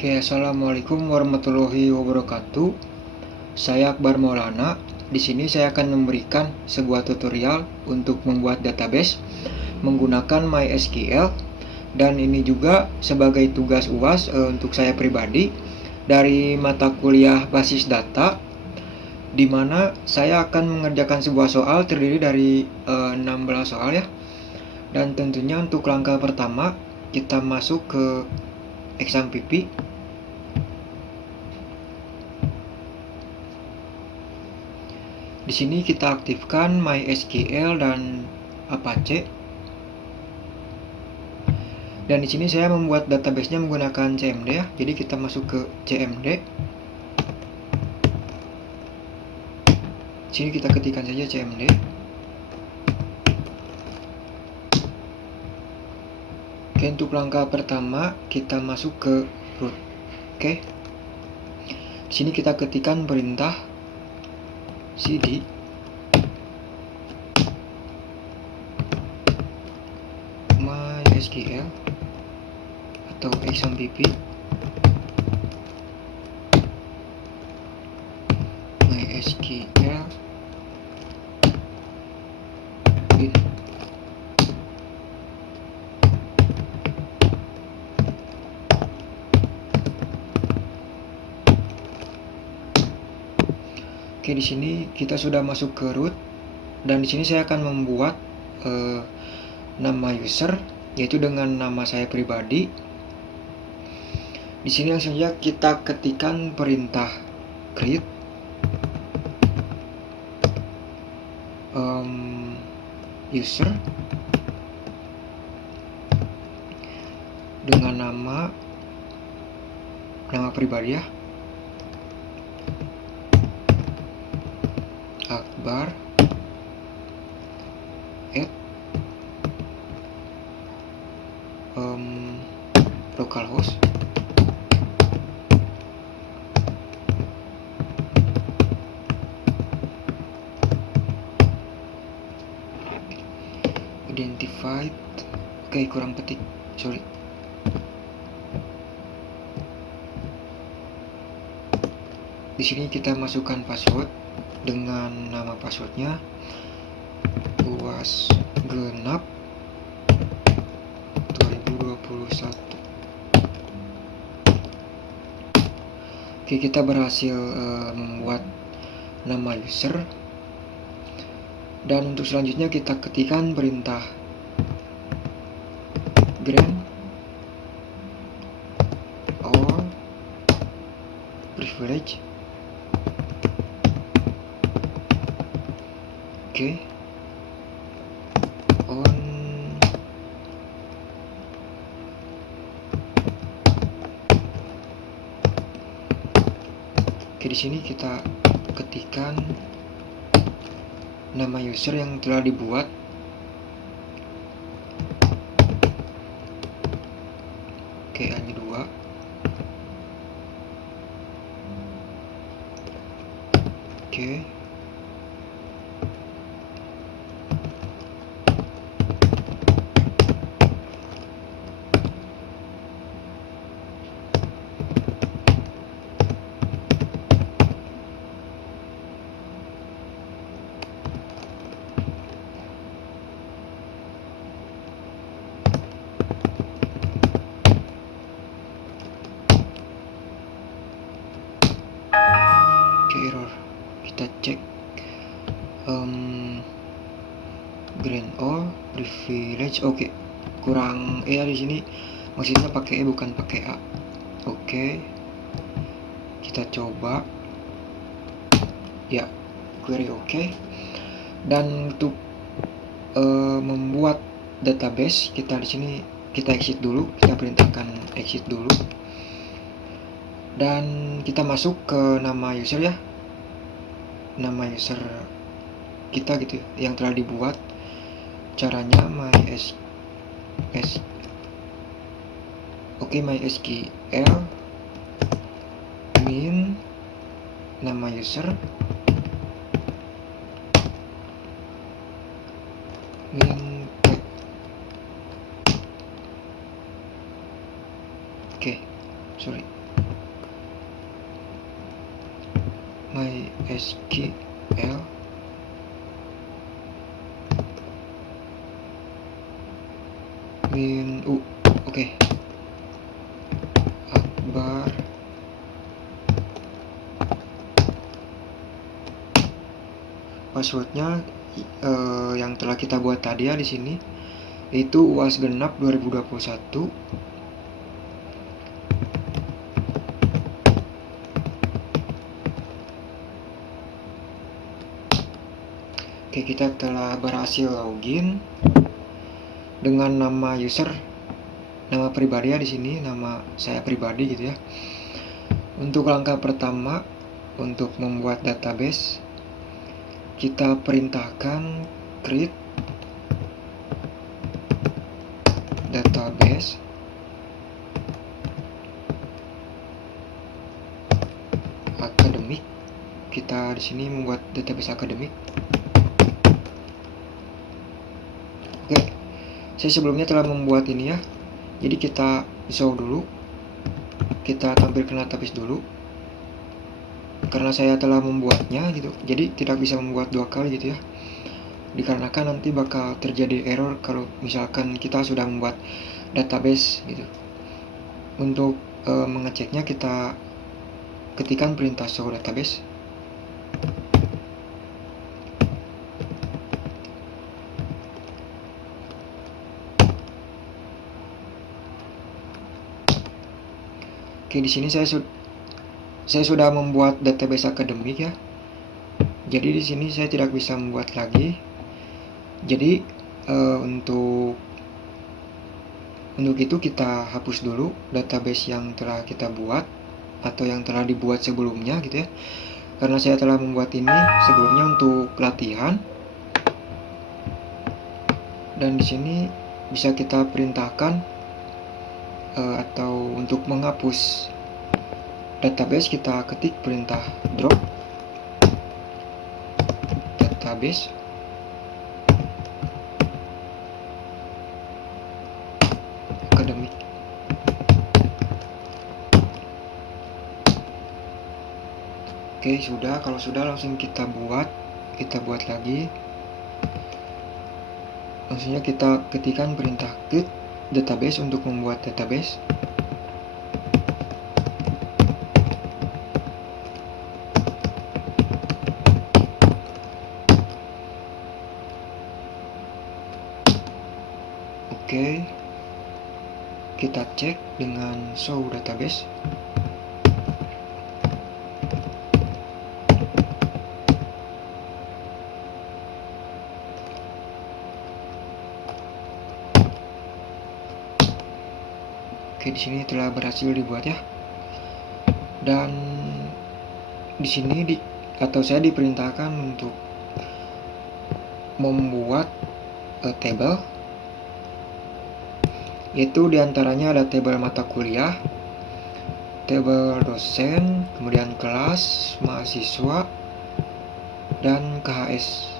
Oke, assalamualaikum warahmatullahi wabarakatuh. Saya Akbar Maulana. Di sini saya akan memberikan sebuah tutorial untuk membuat database menggunakan MySQL, dan ini juga sebagai tugas UAS untuk saya pribadi dari mata kuliah basis data, di mana saya akan mengerjakan sebuah soal terdiri dari 16 soal ya. Dan tentunya untuk langkah pertama kita masuk ke XAMPP. Di sini kita aktifkan MySQL dan Apache. Dan di sini saya membuat database-nya menggunakan CMD ya. Jadi kita masuk ke CMD. Di sini kita ketikkan saja CMD. Oke, untuk langkah pertama kita masuk ke root. Oke. Di sini kita ketikkan perintah cd MySQL atau XAMPP MySQL bin. Oke, di sini kita sudah masuk ke root, dan di sini saya akan membuat nama user, yaitu dengan nama saya pribadi. Di sini langsung saja kita ketikkan perintah create user dengan nama pribadi ya, Akbar at localhost identified. Oke, kurang ketik, sorry. Di sini kita masukkan password dengan nama passwordnya UAS genap 2021. Oke, kita berhasil membuat nama user, dan untuk selanjutnya kita ketikkan perintah grant or privilege. Oke, on di sini kita ketikkan nama user yang telah dibuat. Oke, hanya 2. Oke. Error, kita cek grant or privilege. Oke, kurang ya di sini, maksudnya pakai E bukan pakai A. Oke, kita coba ya, query oke. Dan untuk membuat database kita di sini, kita exit dulu, kita perintahkan exit dulu, dan kita masuk ke nama user ya, nama user kita gitu yang telah dibuat. Caranya MySQL min nama user min tag. Oke, sorry. MySQL oke. Akbar passwordnya yang telah kita buat tadi ya di sini, itu UAS genap 2021. Oke, kita telah berhasil login dengan nama user, nama pribadi ya di sini, nama saya pribadi gitu ya. Untuk langkah pertama untuk membuat database, kita perintahkan create database akademik. Kita di sini membuat database akademik. Oke, saya sebelumnya telah membuat ini ya. Jadi kita show dulu, kita tampilkan database dulu. Karena saya telah membuatnya gitu, jadi tidak bisa membuat dua kali gitu ya. Dikarenakan nanti bakal terjadi error kalau misalkan kita sudah membuat database gitu. Untuk mengeceknya kita ketikkan perintah show database. Oke, di sini saya sudah membuat database akademik ya. Jadi di sini saya tidak bisa membuat lagi. Jadi untuk itu kita hapus dulu database yang telah kita buat atau yang telah dibuat sebelumnya gitu ya. Karena saya telah membuat ini sebelumnya untuk latihan. Dan di sini bisa kita perintahkan atau untuk menghapus database, kita ketik perintah drop database akademik. Oke, sudah. Kalau sudah langsung kita buat lagi. Langsungnya kita ketikkan perintah create database untuk membuat database. Oke, kita cek dengan show database. Oke, di sini telah berhasil dibuat ya. Dan di sini saya diperintahkan untuk membuat table, yaitu diantaranya ada table mata kuliah, table dosen, kemudian kelas, mahasiswa, dan KHS.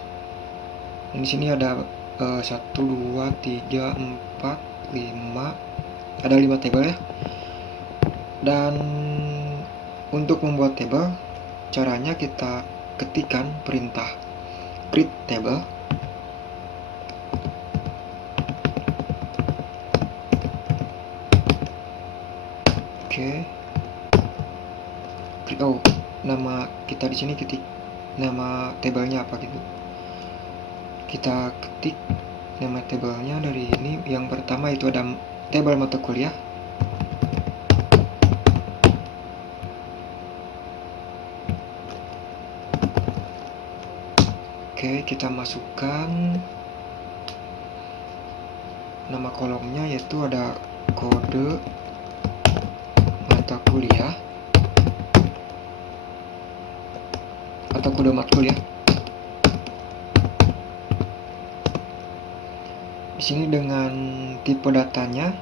Dan di sini ada 1, 2, 3, 4, 5, ada 5 table ya. Dan untuk membuat table, caranya kita ketikkan perintah create table. Oke. Nama kita di sini ketik nama tablenya apa gitu. Kita ketik nama tablenya dari ini. Yang pertama itu ada table mata kuliah. Oke, kita masukkan nama kolomnya, yaitu ada kode mata kuliah atau kode matkul ya. Di sini dengan tipe datanya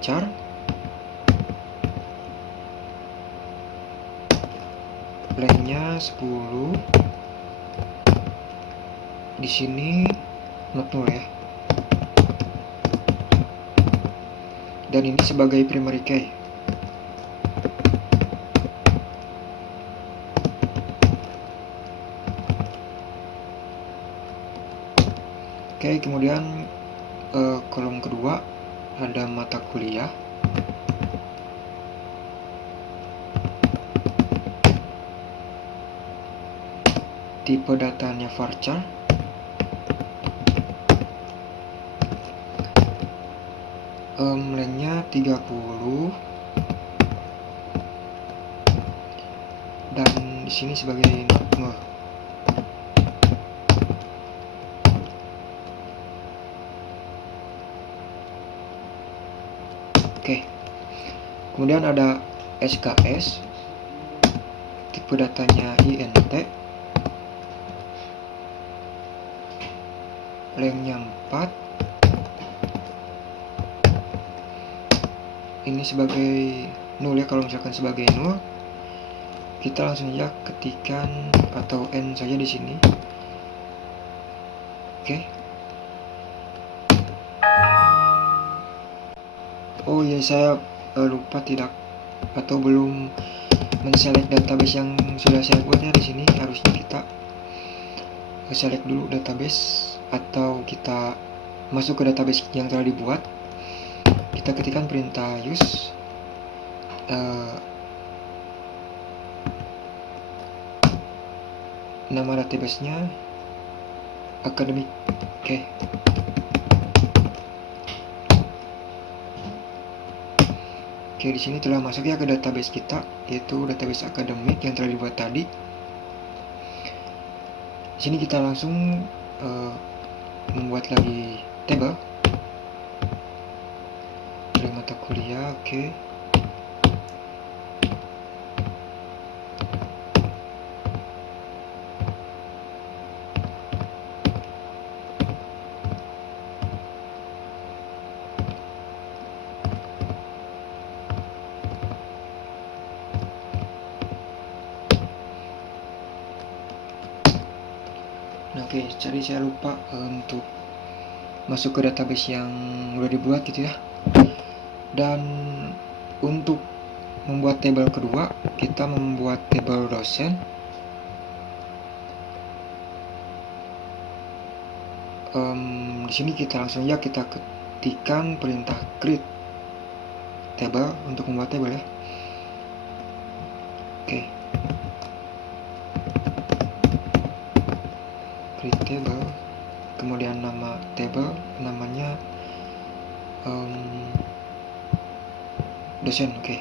char, lengthnya 10. Di sini not null ya. Dan ini sebagai primary key. Oke, kemudian kolom kedua ada mata kuliah. Tipe datanya varchar. Lengthnya 30 dan di sini sebagai not. Oke. Kemudian ada SKS. Tipe datanya INT. Lengthnya 4. Ini sebagai null ya. Kalau misalkan sebagai null, kita langsung aja ketikkan atau n saja di sini. Oke. Oh ya, saya lupa tidak atau belum men-select database yang sudah saya buat ya. Di sini harusnya kita select dulu database, atau kita masuk ke database yang telah dibuat. Kita ketikkan perintah use nama database-nya academic. Oke. Oke, di sini telah masuk ya ke database kita, yaitu database akademik yang telah dibuat tadi. Di sini kita langsung membuat lagi table dari mata kuliah. Oke. Nah, oke, jadi saya lupa untuk masuk ke database yang udah dibuat gitu ya. Dan untuk membuat table kedua, kita membuat table dosen. Di sini kita langsung ya kita ketikkan perintah create table untuk membuat table ya. Oke. Create table, kemudian nama table namanya dosen. Oke.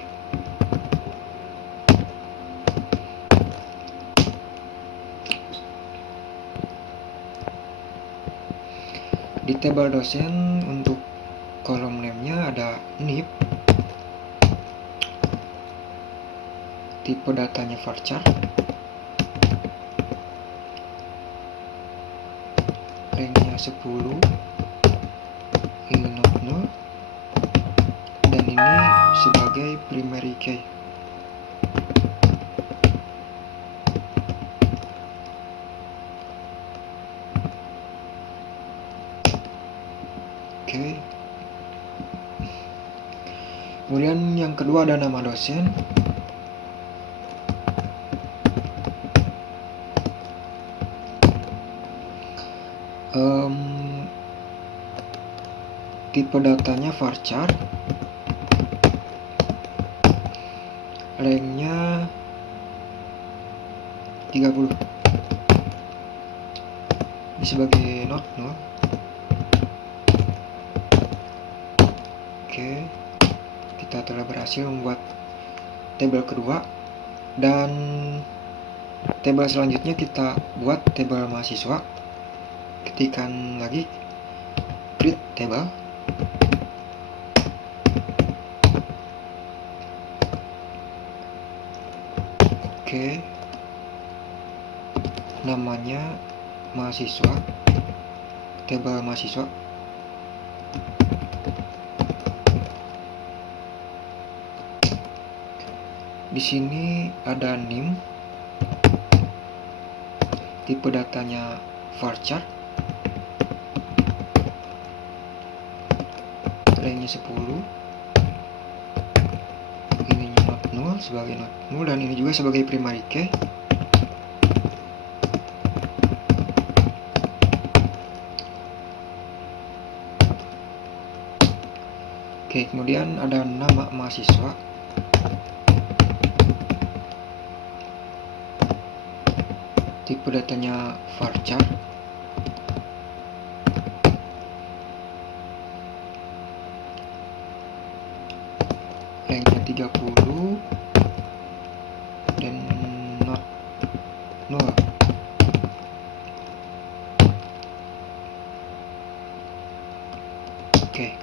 Di table dosen untuk kolom name-nya ada NIP. Tipe datanya varchar. Lengthnya 10. Ini not null. Dan ini sebagai primary key. Oke. Kemudian yang kedua ada nama dosen. Tipe datanya varchar. Lengthnya 30. Ini sebagai not null. Oke, kita telah berhasil membuat table kedua, dan table selanjutnya kita buat table mahasiswa. Ketikkan lagi create table. Oke, namanya mahasiswa, table mahasiswa. Di sini ada NIM, tipe datanya varchar, lengthnya 10. Ini not null sebagai not null, dan ini juga sebagai primary key. Oke, kemudian ada nama mahasiswa. Tipe datanya varchar. Lengthnya 30 dan not null. Oke.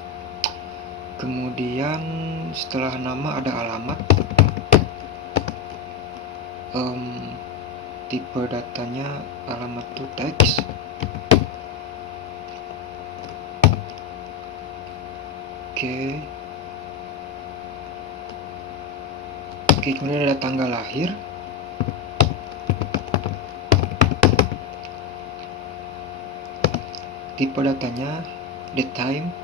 Kemudian setelah nama ada alamat. Tipe datanya alamat to text. Oke. Oke, kemudian ada tanggal lahir. Tipe datanya the time.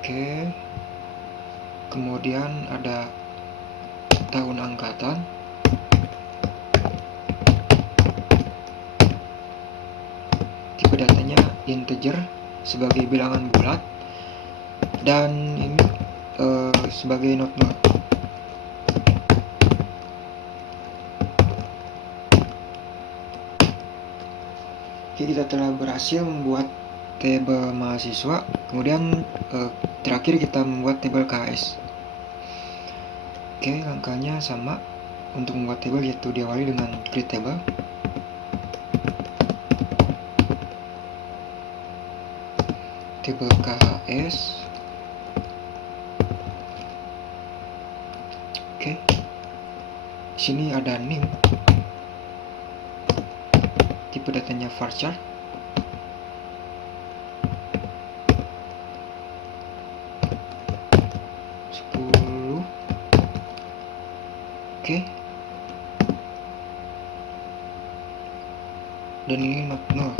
Oke. Kemudian ada tahun angkatan. Tipe datanya integer sebagai bilangan bulat, dan ini sebagai not null. Oke, kita telah berhasil membuat tabel mahasiswa. Kemudian terakhir kita membuat tabel KHS. Oke, langkahnya sama. Untuk membuat tabel yaitu diawali dengan create table. Tabel KHS. Oke. Sini ada name. Tipe datanya varchar. Oke. Dan ini not null.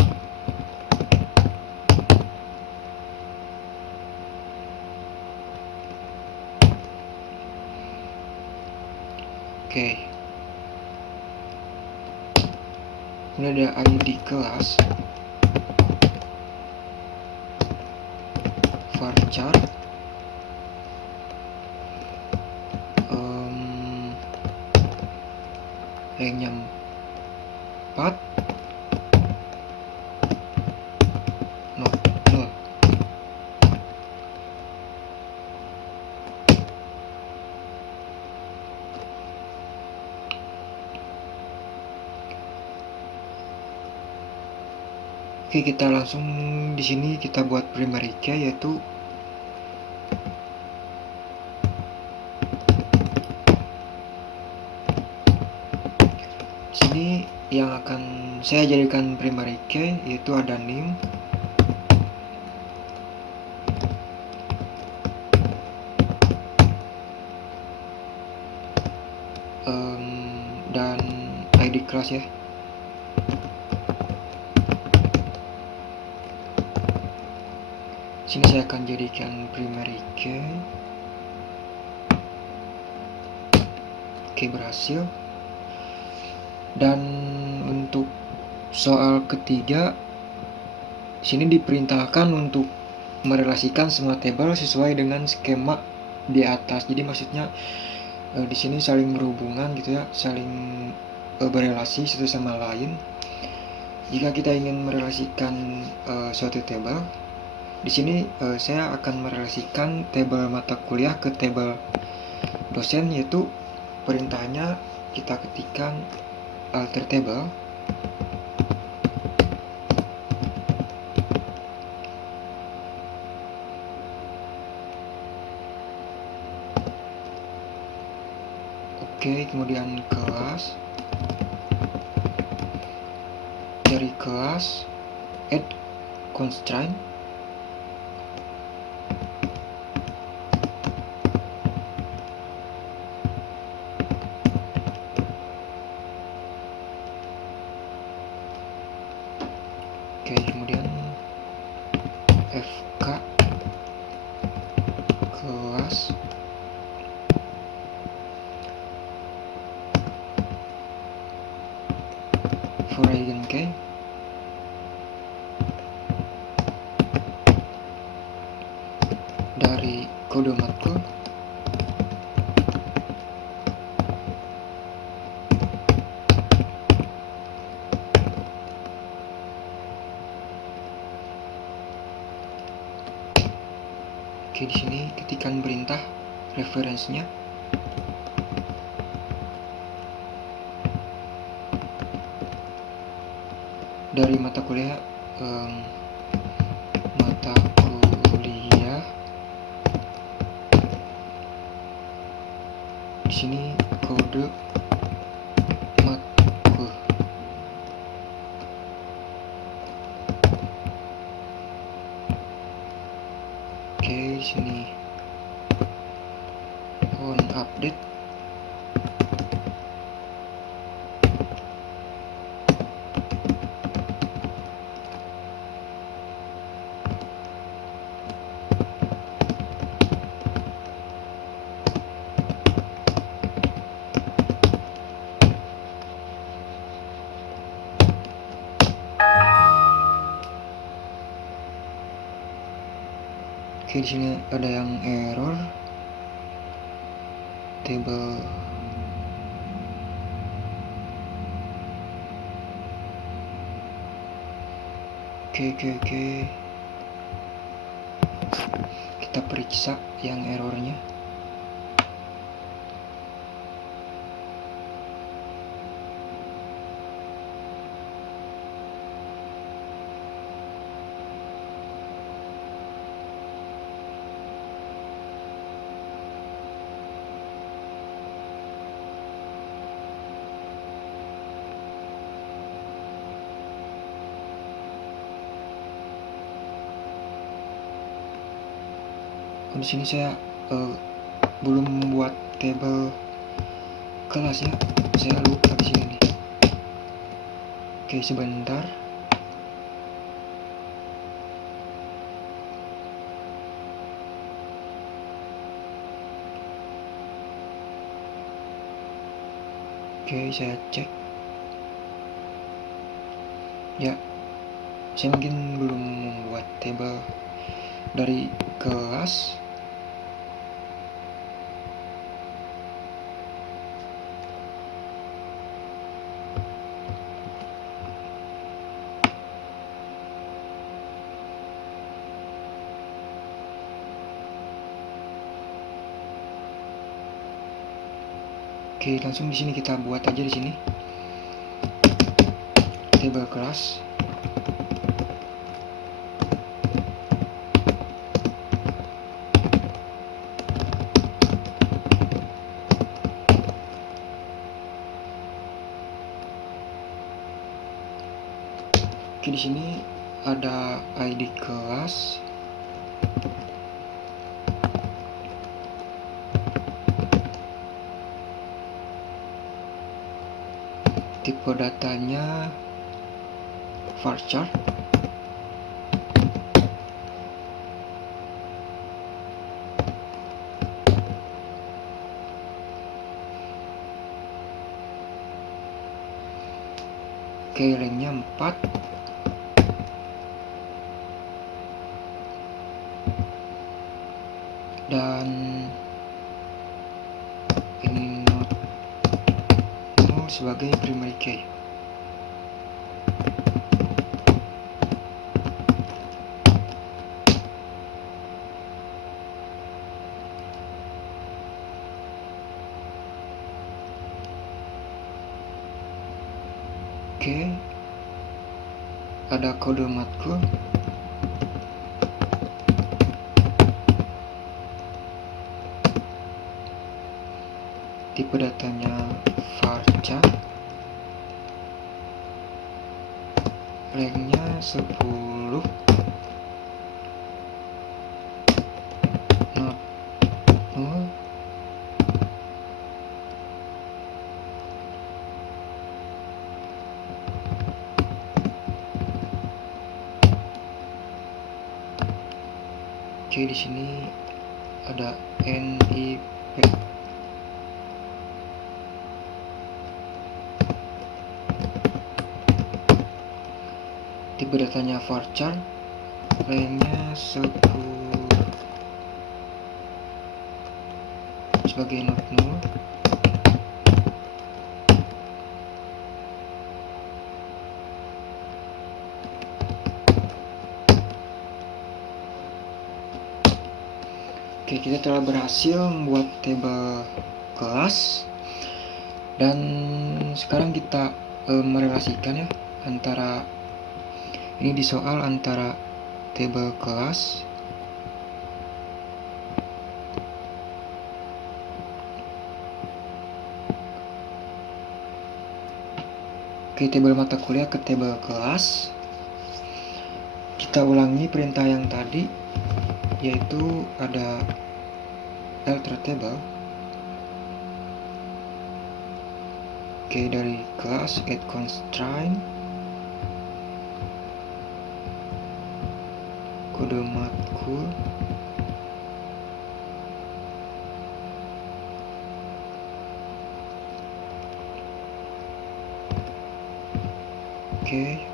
Oke. Ini ada ID kelas varchar lengthnya 4 not null. Oke, kita langsung di sini kita buat primary key, yaitu sini yang akan saya jadikan primary key yaitu ada name, dan ID class ya. Sini saya akan jadikan primary key. Oke, berhasil. Dan untuk soal ketiga, sini diperintahkan untuk merelasikan semua tabel sesuai dengan skema di atas. Jadi maksudnya di sini saling berhubungan gitu ya, saling berelasi satu sama lain. Jika kita ingin merelasikan suatu tabel, di sini saya akan merelasikan tabel mata kuliah ke tabel dosen, yaitu perintahnya kita ketikkan alter table oke, kemudian kelas, dari kelas add constraint. Oke, kemudian FK kelas for eigen key. kode matkul. Oke, di sini ketikkan perintah referensinya. Dari mata kuliah di sini kode matkul. Oke, di sini on update. Oke, di sini ada yang error table. Oke. Kita periksa yang errornya. Di sini saya belum membuat table kelas ya, saya lupa di sini nih. Oke, sebentar. Oke, saya cek. Ya, saya mungkin belum membuat table dari kelas. Oke, langsung di sini kita buat aja di sini table kelas. Oke, di sini ada ID kelas. Tipe datanya varchar. Oke, lengthnya 4. Dan ini node sebagai primary key. Oke, ada kode matkul. Tipe datanya varchar. Lengthnya 10. Node 0. Oke, di sini ada NIP. Tipe datanya varchar. Lengthnya 10. sebagai not null. Oke, kita telah berhasil membuat table kelas, dan sekarang kita merelasikan ya antara ini di soal antara table kelas ke table mata kuliah ke table kelas. Kita ulangi perintah yang tadi, yaitu ada alter table. Oke, dari kelas add constraint, kode matkul, oke.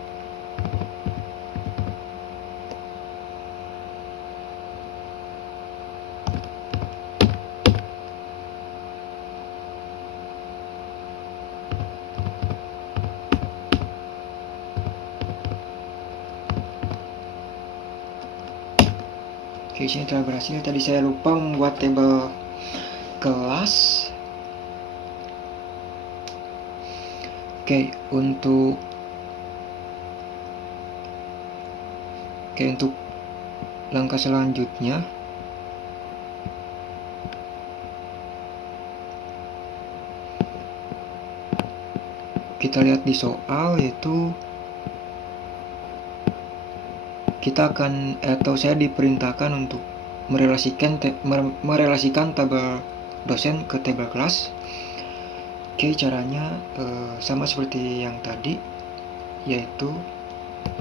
Oke, sini telah berhasil. Tadi saya lupa membuat table kelas. Oke, untuk langkah selanjutnya kita lihat di soal, yaitu kita akan saya diperintahkan untuk merelasikan tabel dosen ke tabel kelas. Oke, caranya sama seperti yang tadi, yaitu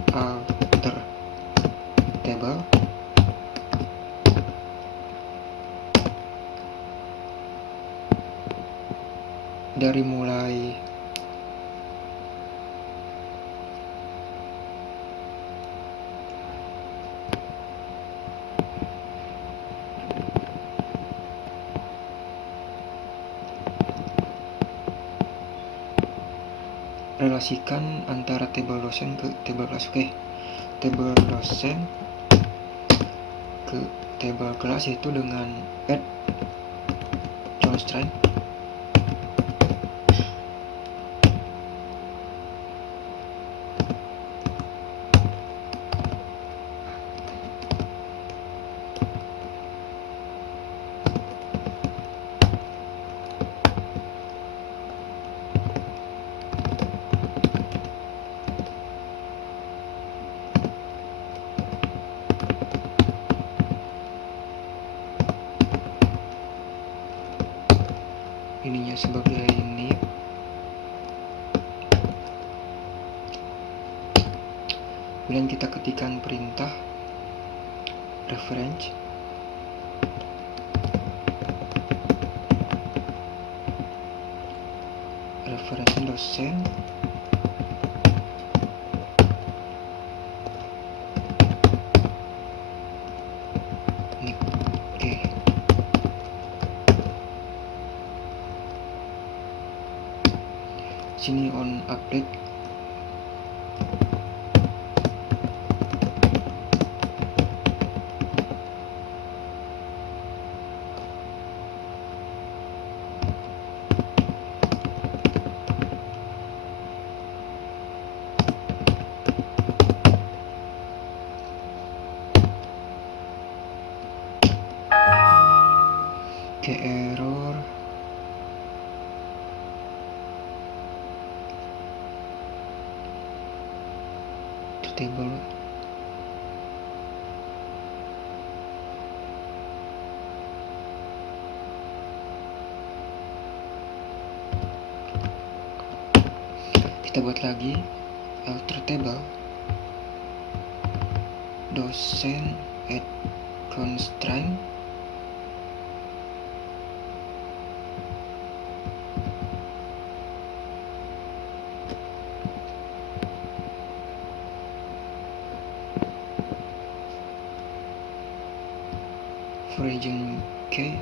alter table, dari mulai relasikan antara table dosen ke table kelas. Oke, table dosen ke table kelas yaitu dengan add constraint. Ininya sebagai ini, kemudian kita ketikkan perintah reference dosen ini. Oke, sini on update. Oke, error table. Kita buat lagi alter table dosen add constraint, for region K.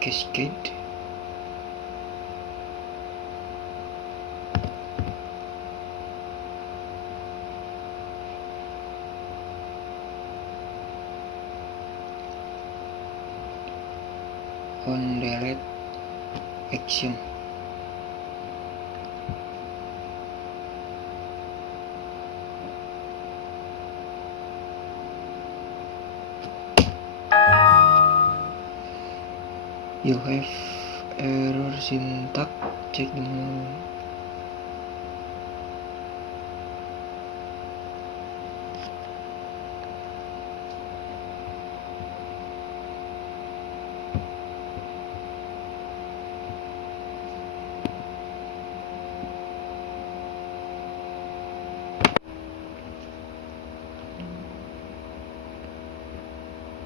cascade. On delete action. You have error syntax. Check the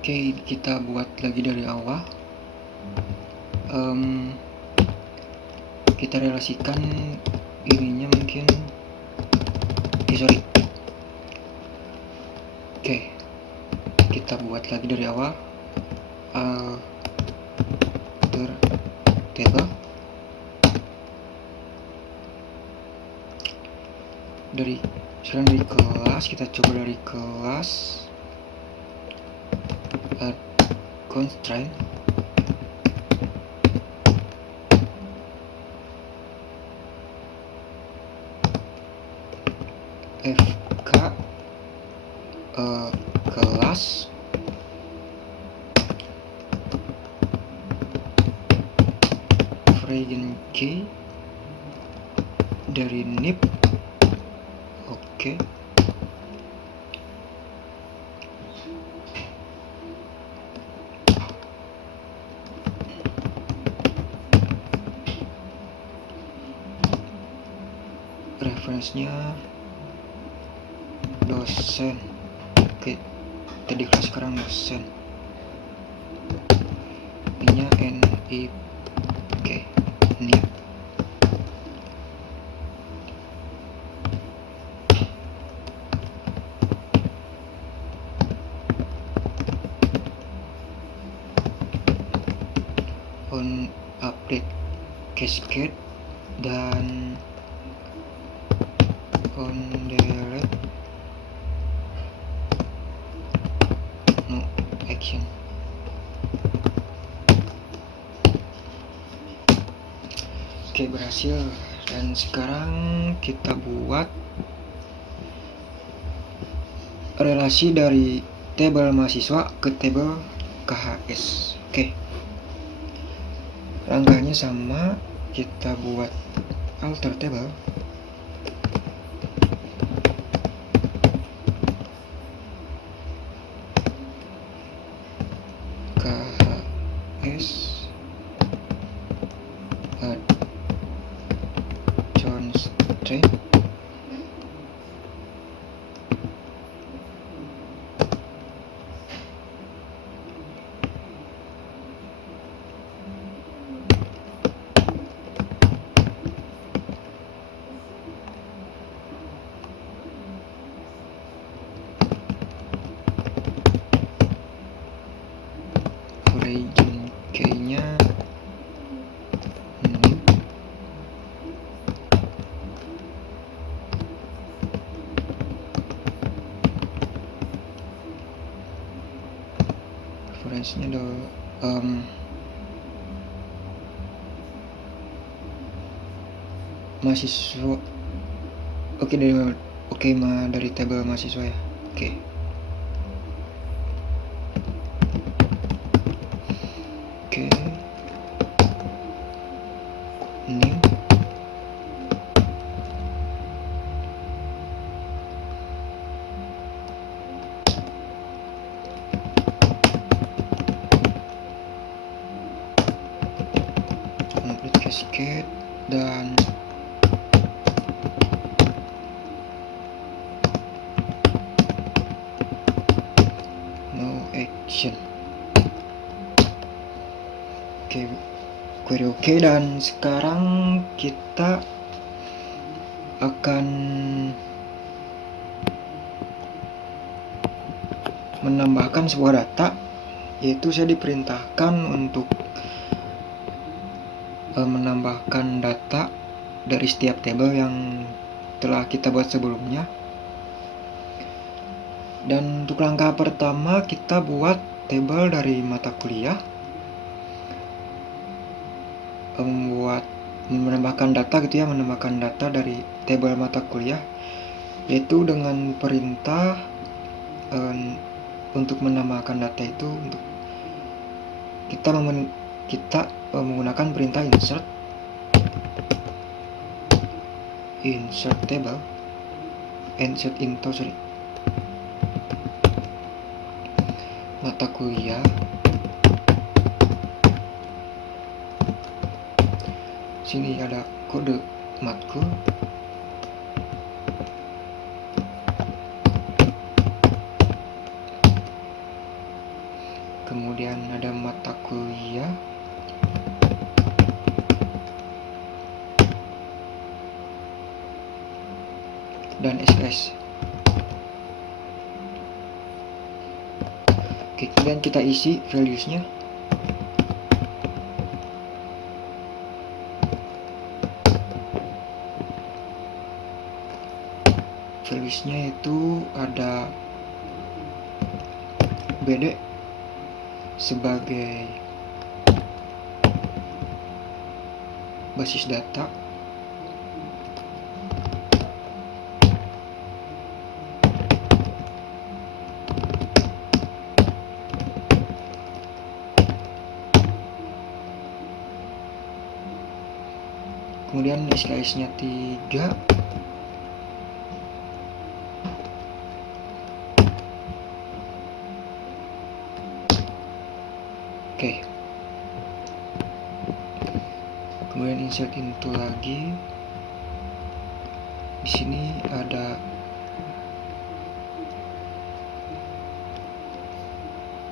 Oke, kita buat lagi dari awal. Kita relasikan ininya mungkin. Sorry. Oke, kita buat lagi dari awal. Table dari kelas, kita coba dari kelas add constraint fk kelas variant key dari nip. Oke. Referensinya dosen. Oke, tadi kelas, sekarang dosen. Ini NI. Oke, ini on update cascade dan on delete no action. Oke, berhasil. Dan sekarang kita buat relasi dari tabel mahasiswa ke tabel KHS. Oke, langkahnya sama. Kita buat alter table. KHS add constraint origin key-nya ini. Referensinya ada mahasiswa. Oke, dari tabel mahasiswa ya. Oke. Oke. New. Complete cascade dan no action. Oke, query oke. Dan sekarang kita akan menambahkan sebuah data, yaitu saya diperintahkan untuk menambahkan data dari setiap tabel yang telah kita buat sebelumnya. Dan untuk langkah pertama kita buat tabel dari mata kuliah, menambahkan data gitu ya, menambahkan data dari tabel mata kuliah, yaitu dengan perintah untuk menambahkan data itu untuk kita menggunakan perintah insert table, insert into mata kuliah, sini ada kode matkul, kemudian ada mata kuliah, dan SKS. Oke, kemudian kita isi values-nya. Values-nya itu ada BD sebagai basis data, kemudian SKS-nya 3, oke. Kemudian insert into lagi. Di sini ada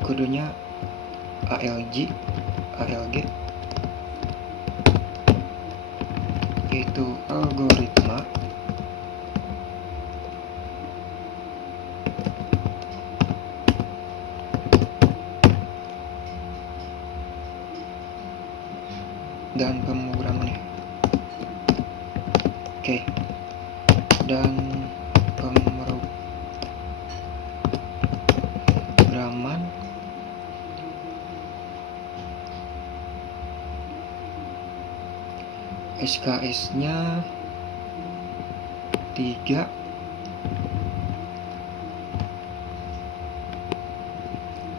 kodenya ALG, yaitu algoritma. Dan pemrogramannya. Oke. Dan pemrograman SKS-nya 3,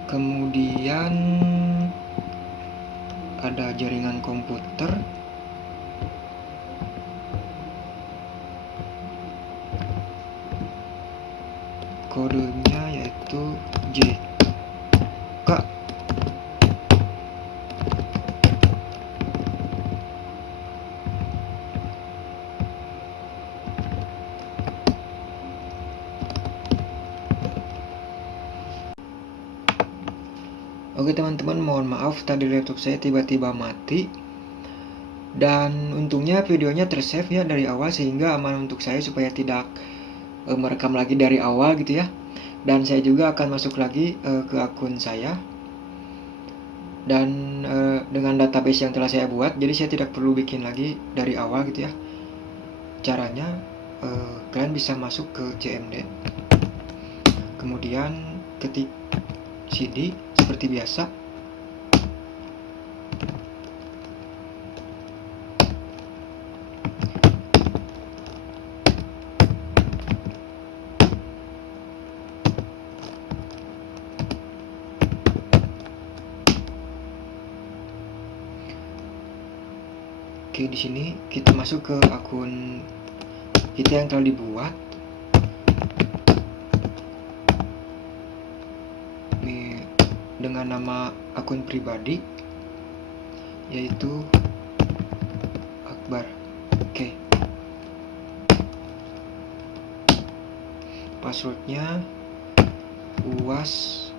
kemudian ada jaringan komputer, kodenya yaitu JK. Oke teman-teman, mohon maaf tadi laptop saya tiba-tiba mati. Dan untungnya videonya tersave ya dari awal, sehingga aman untuk saya supaya tidak merekam lagi dari awal gitu ya. Dan saya juga akan masuk lagi ke akun saya. Dan dengan database yang telah saya buat, jadi saya tidak perlu bikin lagi dari awal gitu ya. Caranya kalian bisa masuk ke CMD, kemudian ketik cd seperti biasa. Oke, di sini kita masuk ke akun kita yang telah dibuat. Dengan nama akun pribadi yaitu Akbar. Oke. Passwordnya UAS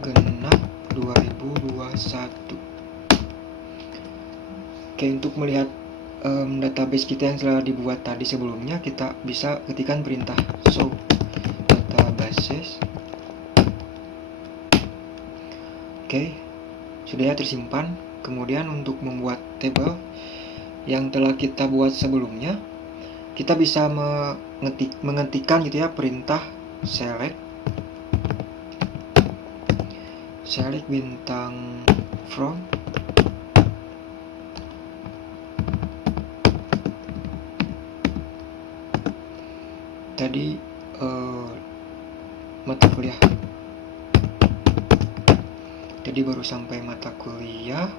genap 2021. Oke, untuk melihat database kita yang telah dibuat tadi sebelumnya, kita bisa ketikkan perintah show databases. Oke, sudah ya tersimpan. Kemudian untuk membuat tabel, yang telah kita buat sebelumnya, kita bisa mengetikkan gitu ya perintah select bintang from tadi mata kuliah. Jadi baru sampai mata kuliah.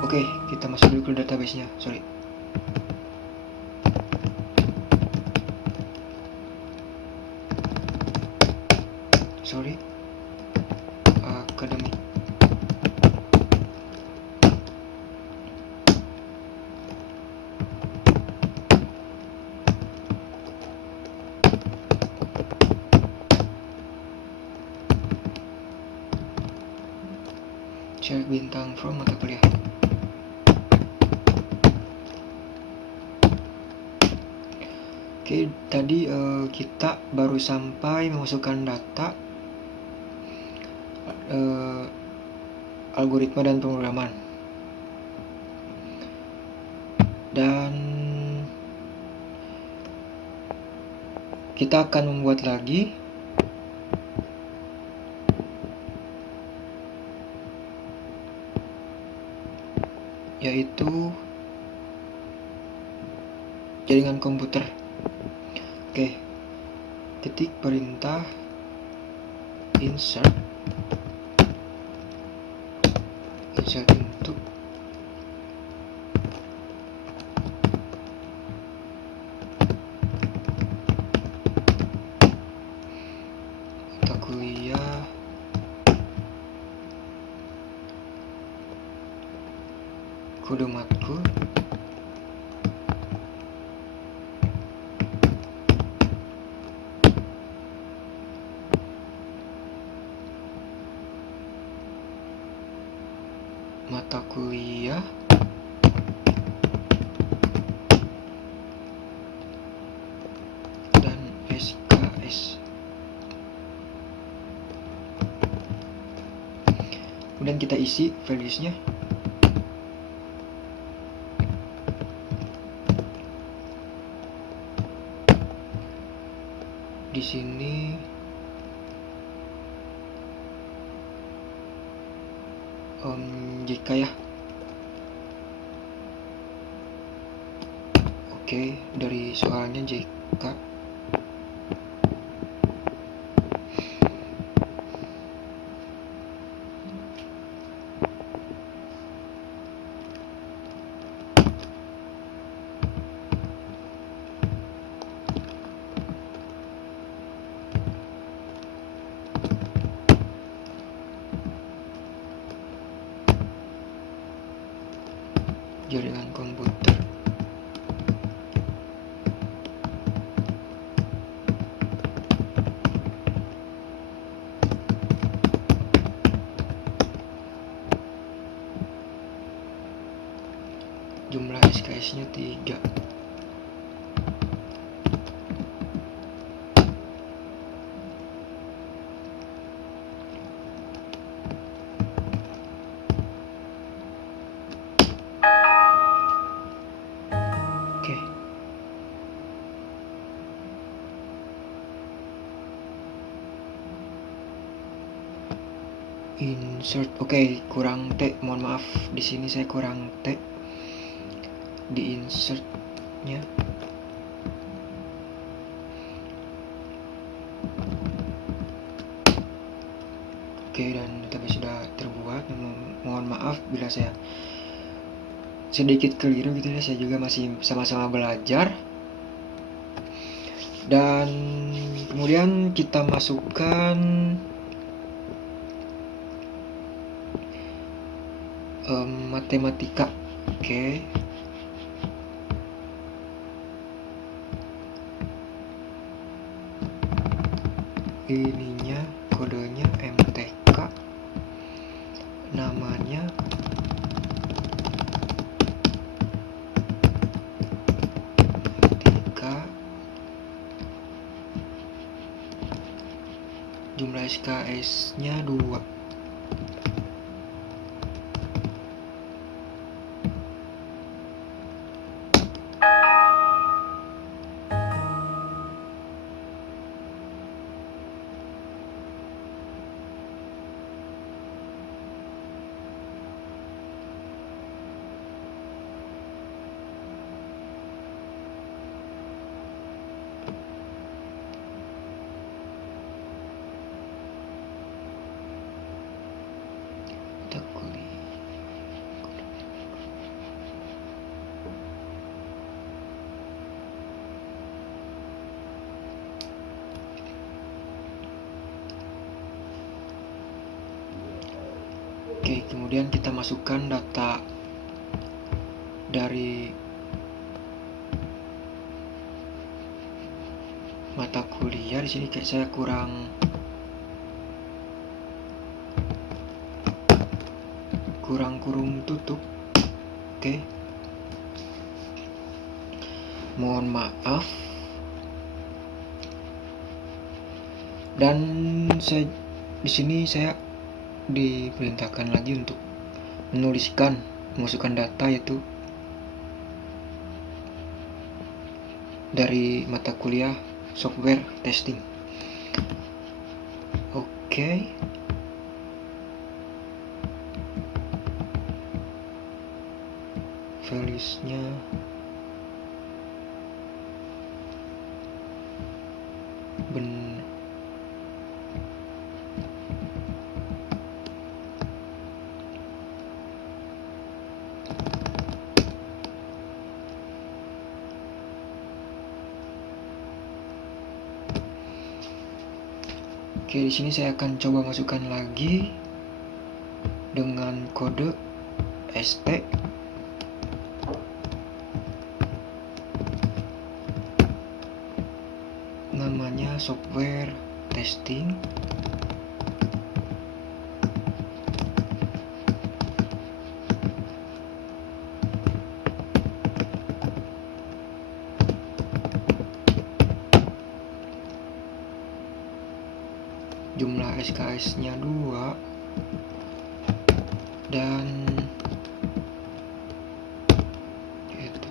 Oke, kita masuk dulu ke database-nya. Sorry. Academic. Cek bintang from mata kuliah. Oke, tadi kita baru sampai memasukkan data algoritma dan pemrograman. Dan kita akan membuat lagi yaitu jaringan komputer. Oke, ketik perintah insert into mata kuliah kode matkul mata kuliah dan SKS. Kemudian kita isi values-nya. Di sini jika ya. Oke, dari soalnya jika jaringan komputer. Jumlah SKS-nya 3. Oke. Insert. Oke, kurang T. Mohon maaf, di sini saya kurang T di insert-nya. Oke, dan database sudah terbuat. Mohon maaf bila saya sedikit keliru gitu ya, saya juga masih sama-sama belajar. Dan kemudian kita masukkan matematika. Oke. Ininya kodenya MTK, namanya matematika, jumlah SKS nya 2. Kemudian kita masukkan data dari mata kuliah. Di sini kayak saya kurang kurung tutup. Oke. Mohon maaf. Dan di sini saya diperintahkan lagi untuk memasukkan data yaitu dari mata kuliah software testing. Oke. Values-nya benar. Oke, di sini saya akan coba masukkan lagi dengan kode ST. Namanya software testing. Jumlah SKS-nya 2 dan itu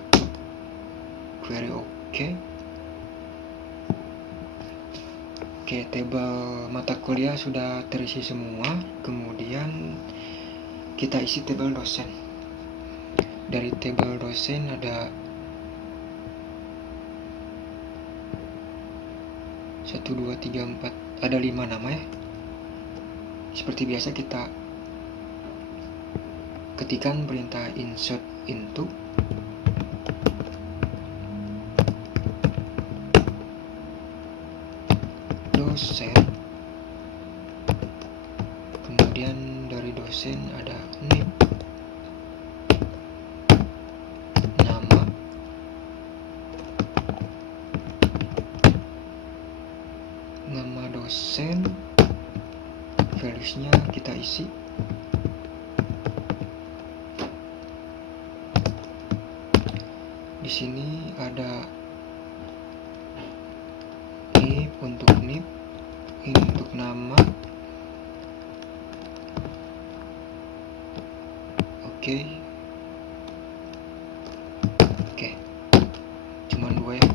query oke. Oke, tabel mata kuliah sudah terisi semua. Kemudian kita isi tabel dosen. Dari tabel dosen ada 1, 2, 3, 4, ada 5 nama ya. Seperti biasa kita ketikkan perintah insert into. Dosen. Kemudian dari dosen ada name, nama, nama dosen, values-nya kita isi. Di sini ada nip untuk nip, ini untuk nama. Oke. Cuman 2 ya.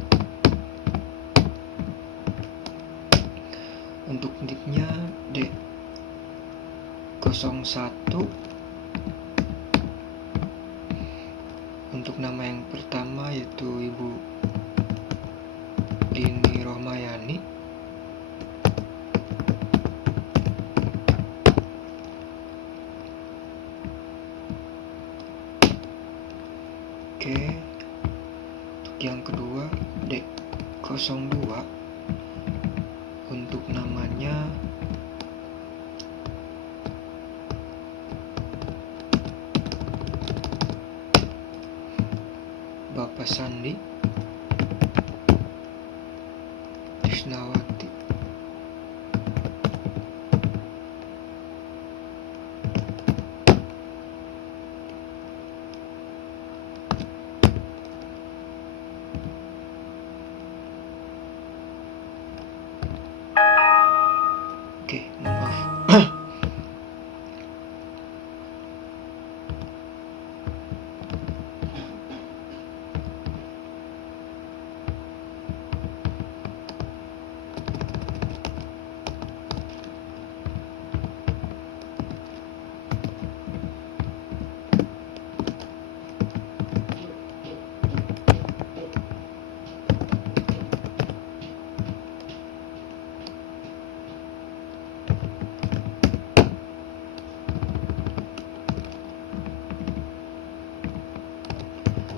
Untuk nipnya D01. Untuk nama yang pertama yaitu Ibu Dini Rohmayani. Oke. Untuk yang kedua D02. Untuk namanya Bapak Sandi Krisnawati. Oke, maaf.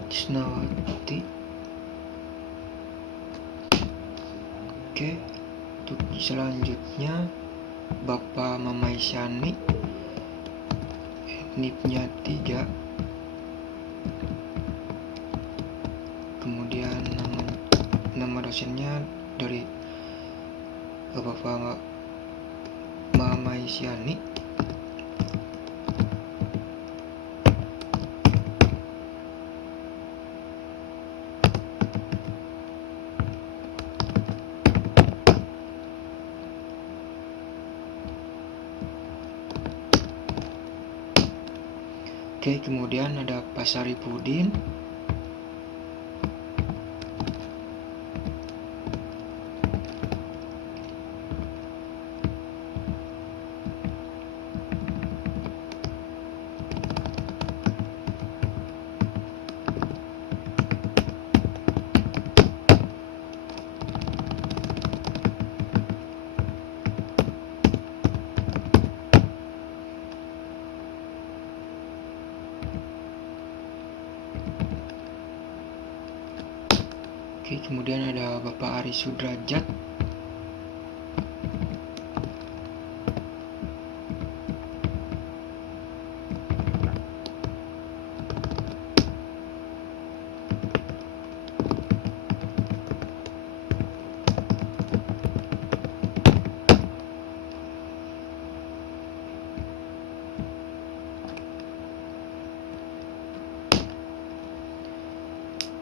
Krisnawati. Oke, untuk selanjutnya Bapak Mamaisyani NIP-nya 3, kemudian nama dosennya dari Bapak Mama Isyani. Oke, kemudian ada Pak Saripudin. Oke, kemudian ada Bapak Ari Sudrajat.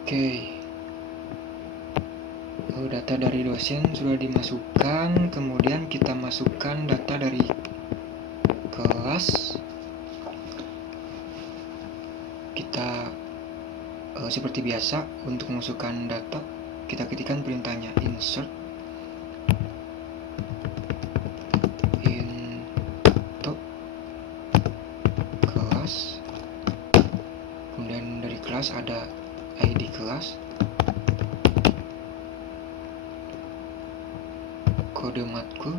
Oke, data dari dosen sudah dimasukkan, kemudian kita masukkan data dari kelas. Kita seperti biasa untuk memasukkan data, kita ketikkan perintahnya insert into kelas, kemudian dari kelas ada ID kelas, kode matkul,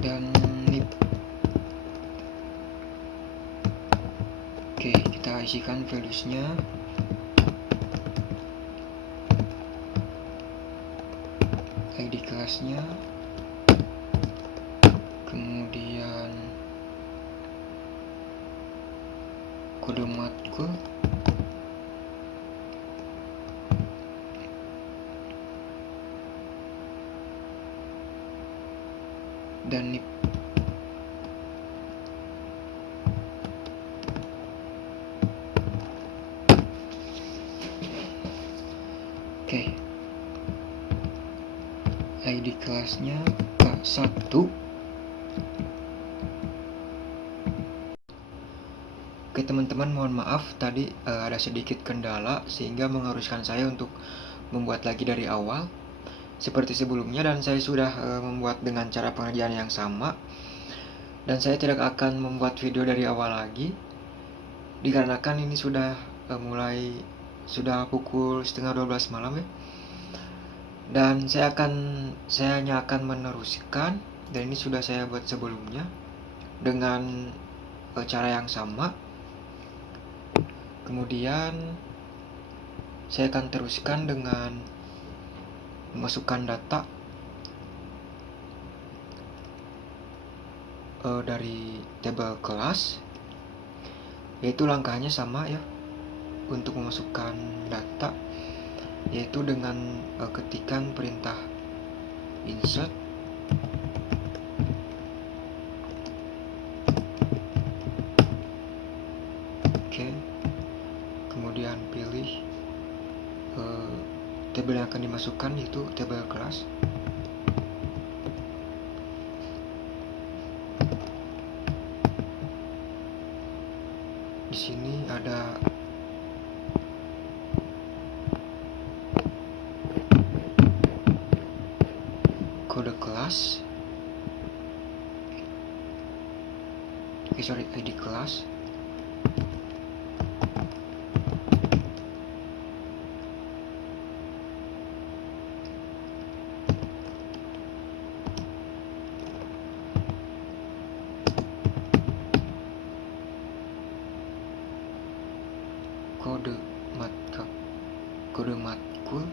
dan NIP. Oke, kita isikan values-nya. ID kelasnya, kemudian kode matkul, dan NIP. Oke, ID kelasnya K1. Oke teman-teman, mohon maaf tadi ada sedikit kendala sehingga mengharuskan saya untuk membuat lagi dari awal seperti sebelumnya, dan saya sudah membuat dengan cara pengerjaan yang sama, dan saya tidak akan membuat video dari awal lagi dikarenakan ini sudah sudah pukul 11:30 malam ya, dan saya hanya akan meneruskan, dan ini sudah saya buat sebelumnya dengan cara yang sama. Kemudian saya akan teruskan dengan memasukkan data dari tabel kelas, yaitu langkahnya sama ya untuk memasukkan data, yaitu dengan ketikan perintah insert kemudian pilih tabel yang akan dimasukkan, yaitu tabel kelas. Di sini ada kode kelas, ID kelas, kode matkul,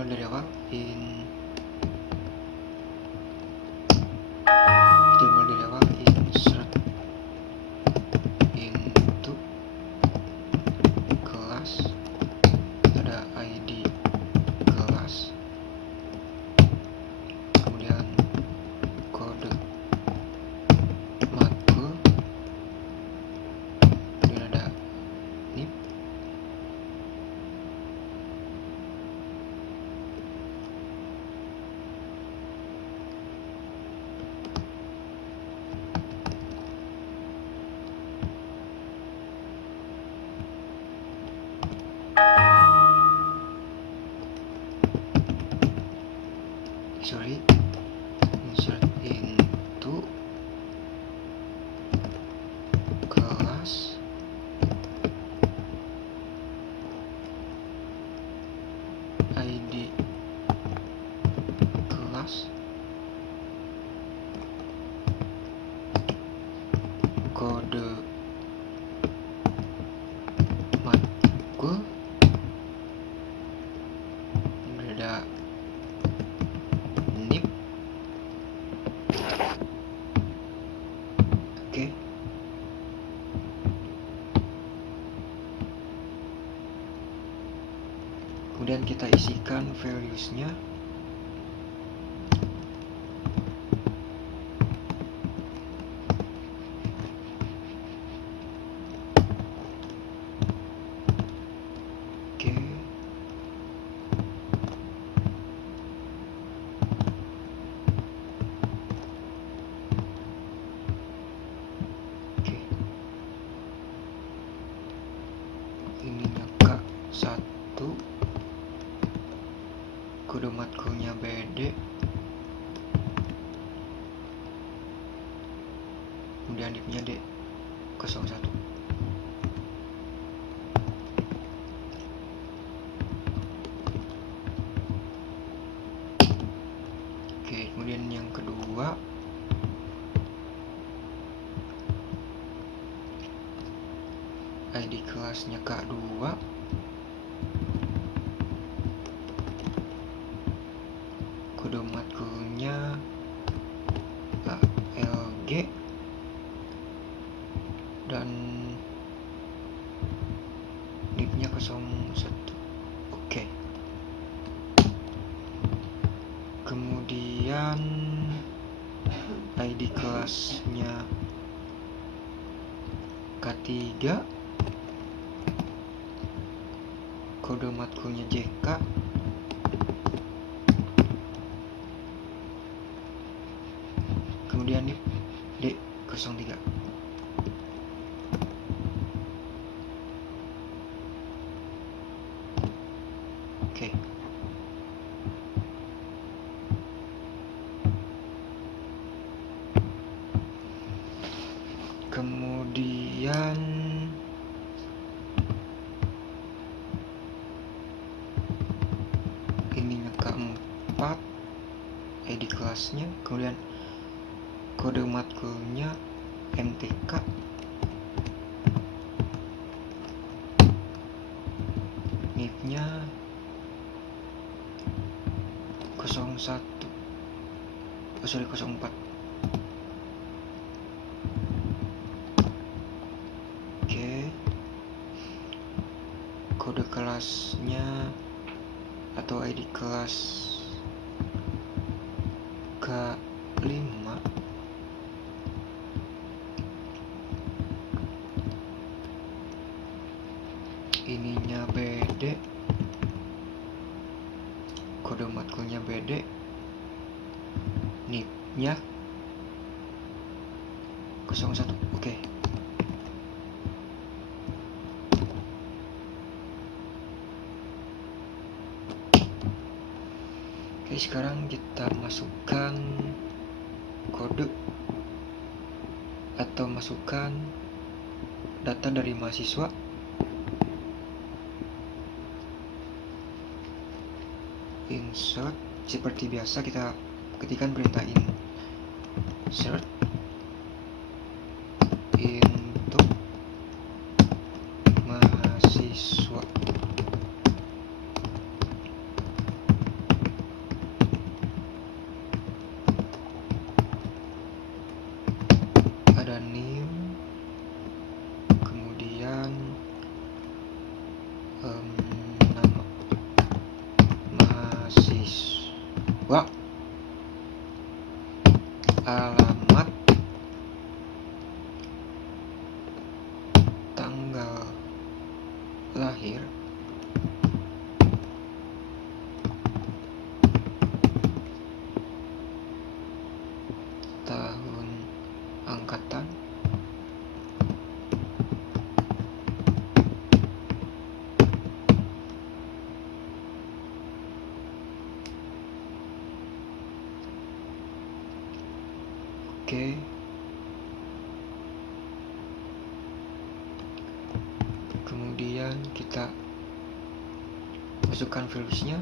mulai dari awal. Insert into kelas, ada ID kelas, kemudian kode matkul, kemudian ada NIP, insert into kelas, ID kelas, kode matkul, ada NIP. Oke. Kemudian kita isikan values-nya. Oke. Ininya K1, kode matkulnya BD, kemudian NIP-nya D01. Oke, kemudian yang kedua, ID kelasnya K2, kode matkulnya ALG, dan NIP-nya 01. Oke. Kemudian ID kelasnya K3, kode matkulnya JK, kemudian NIP D03. Oke. Kemudian ininya K4, ID kelasnya, kemudian kode matkulnya MTK, NIP-nya 01, 04. Oke. Kode kelasnya atau ID kelas K5, ininya BD, kode matkulnya BD, NIP-nya 01. Oke. Oke, sekarang kita masukkan kode atau masukkan data dari mahasiswa. Insert, seperti biasa kita ketikkan perintah insert into mahasiswa. kedua, alamat, tanggal lahir, tahun angkatan, oke. Kemudian kita masukkan values-nya.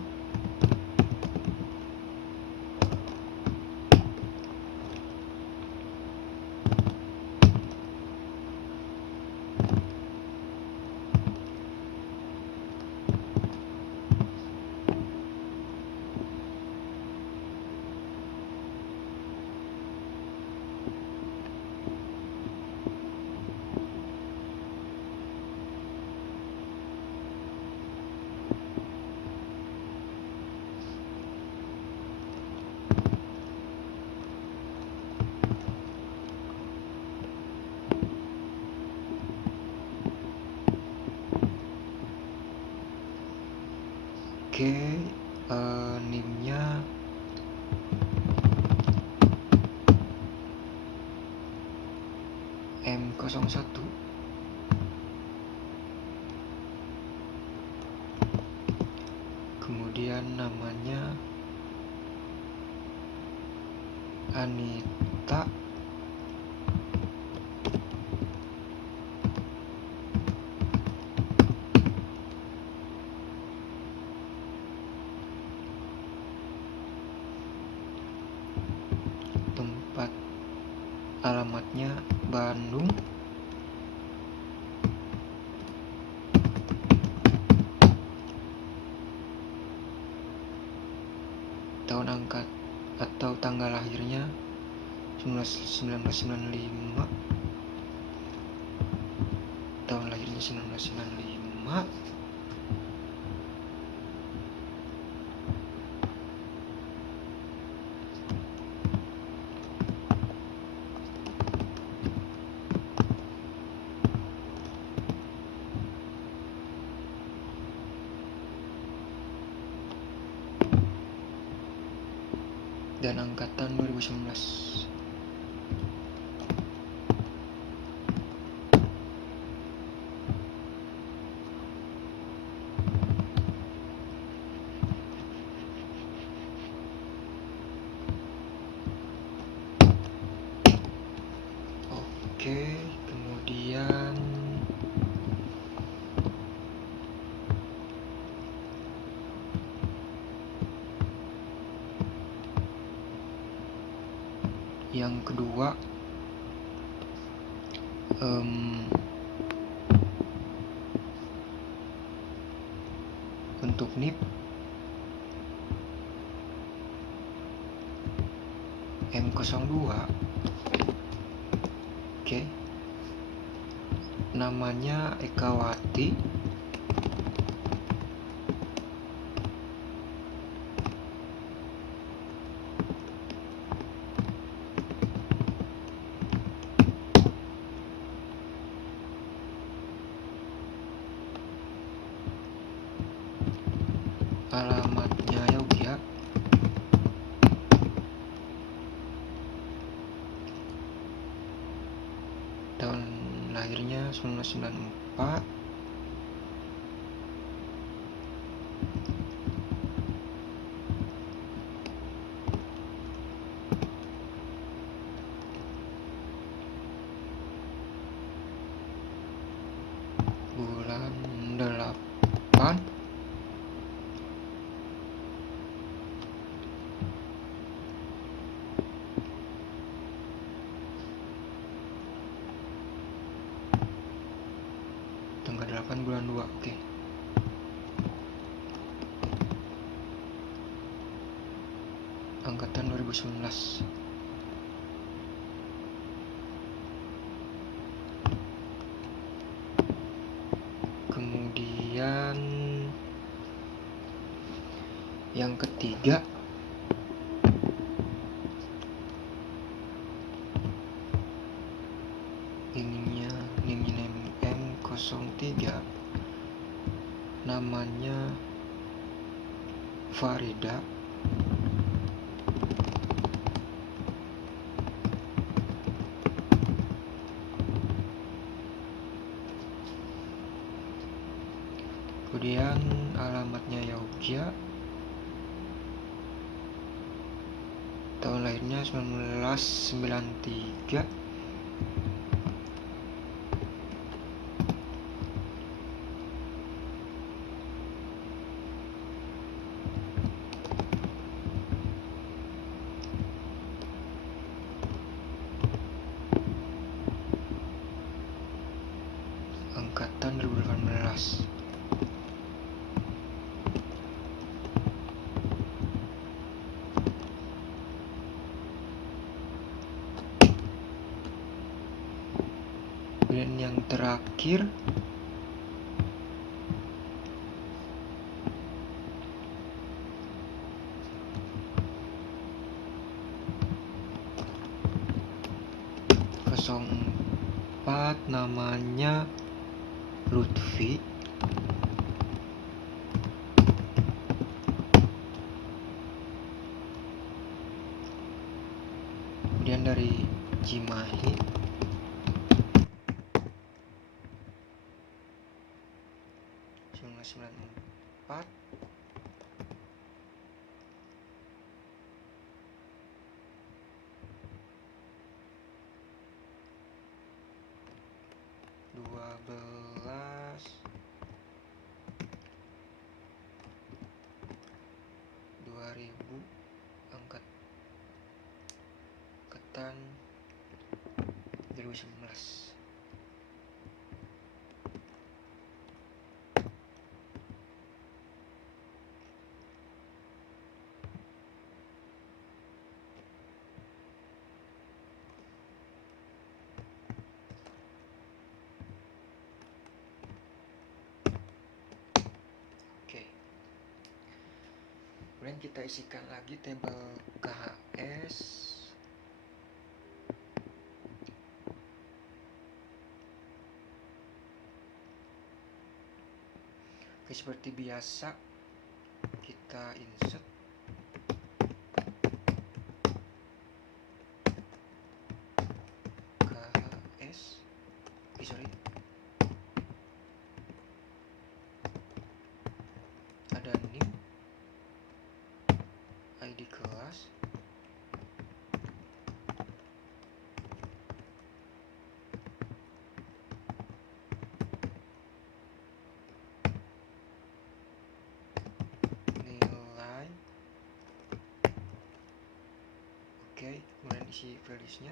Oke, NIM-nya M01. Kemudian namanya Anita. Tempat alamatnya Bandung. Tahun angkat atau tanggal lahirnya 1995. Tahun lahirnya 1995. Dan angkatan 2019. Oke, kemudian yang kedua, untuk NIP M02. Oke, namanya Ekawati. Alamatnya Yogyakarta. Tahun lahirnya 1994. Bulan 8. Tanggal 8 bulan 2. Oke. Angkatan 2019. Kemudian yang ketiga, Farida, kemudian alamatnya Yogyakarta, tahun lahirnya 1993, angkatan 2018. Dan yang terakhir empat, namanya Lutfi. Kemudian dari Cimahi, sembilan empat, dua belas, 2000, angkatan 2019. Kemudian kita isikan lagi tabel KHS. Oke, seperti biasa kita insert KHS. Ada NIM, ID kelas, nilai. Oke, kemudian isi values-nya.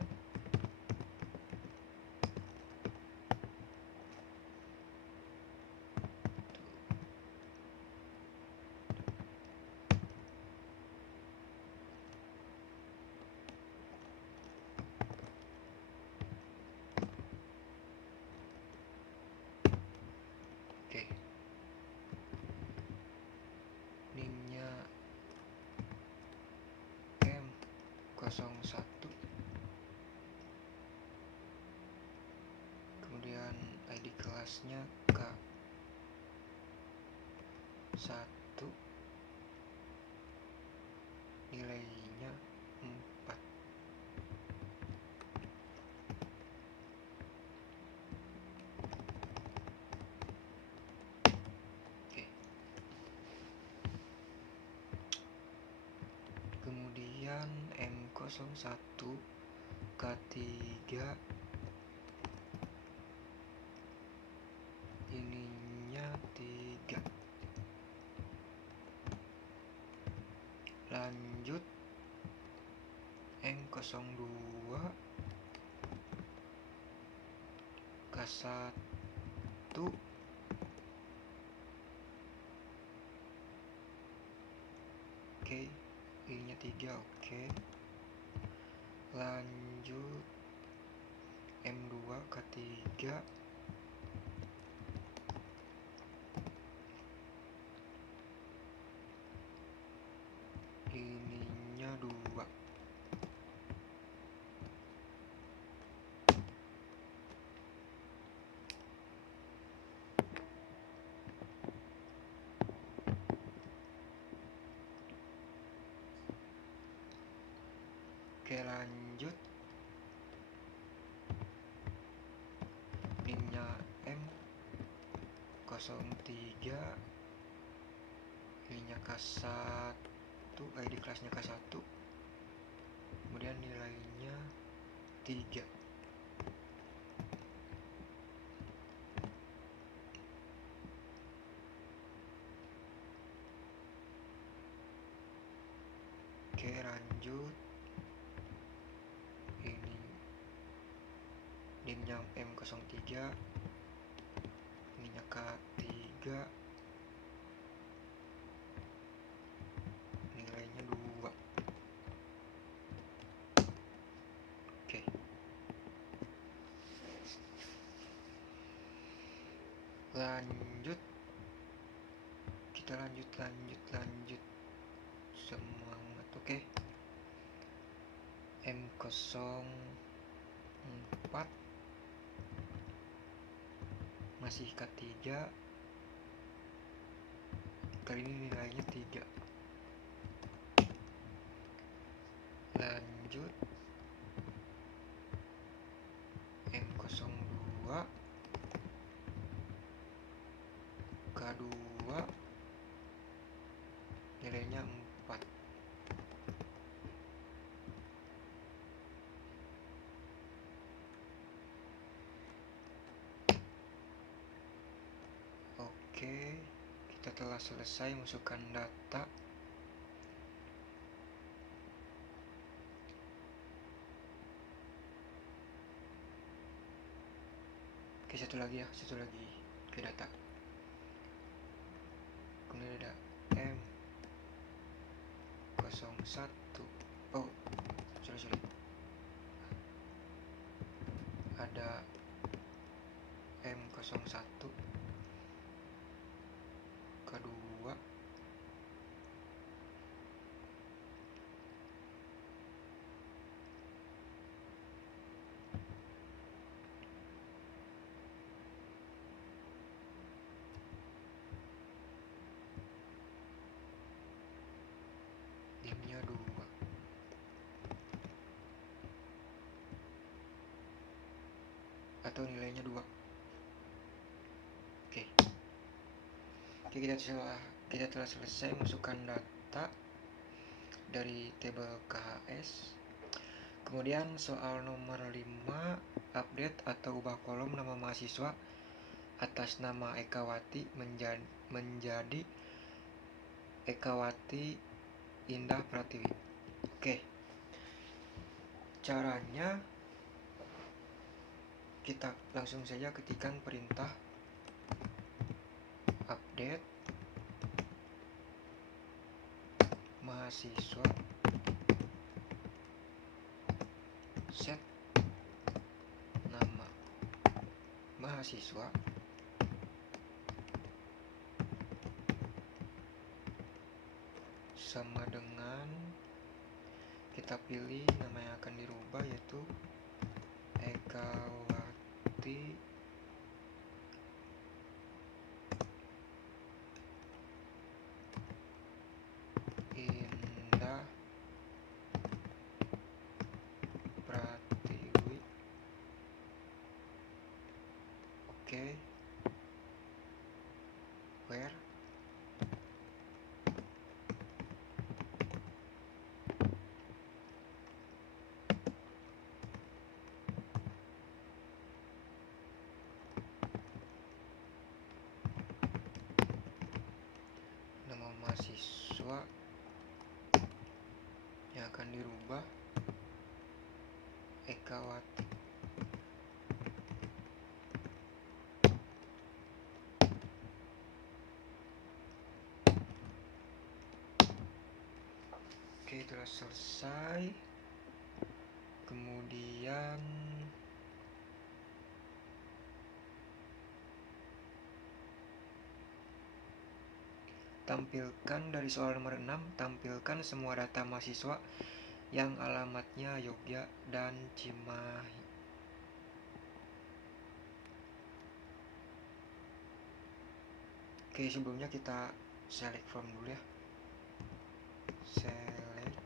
Oke, NIM-nya M01, kemudian ID kelasnya K1, nilainya 4. Oke. Kemudian M01 K3, ininya 3. Lanjut M02 K1, oke, ininya 3. Oke, lanjut M2 K3, ininya 2. Oke, lanjut. NIM-nya M03, ininya K1, ID kelasnya K1, kemudian nilainya 3. Oke, lanjut. Ini NIM-nya M03, ininya K3, nilainya 2. Oke. Lanjut. Kita lanjut. Semangat. Oke. M04 masih K3, kali ini nilainya 3. Lanjut. M02 K2, nilainya 4. Oke, kita telah selesai masukkan data. Oke, satu lagi ke data. Kemudian ada M01. Oh, sorry. Ada M01 K2, NIM-nya 2. Atau nilainya 2. Oke, kita telah selesai masukkan data dari tabel KHS. Kemudian soal nomor 5, update atau ubah kolom nama mahasiswa atas nama Ekawati menjadi Ekawati Indah Pratiwi. Oke. Caranya kita langsung saja ketikkan perintah update mahasiswa set nama mahasiswa sama dengan kita pilih nama yang akan dirubah, yaitu Ekawati Indah Pratiwi. Oke. Where nama mahasiswa yang akan dirubah Ekawati. Oke, telah selesai. Kemudian tampilkan dari soal nomor 6, tampilkan semua data mahasiswa yang alamatnya Yogyakarta dan Cimahi. Oke, sebelumnya kita select from dulu ya. Select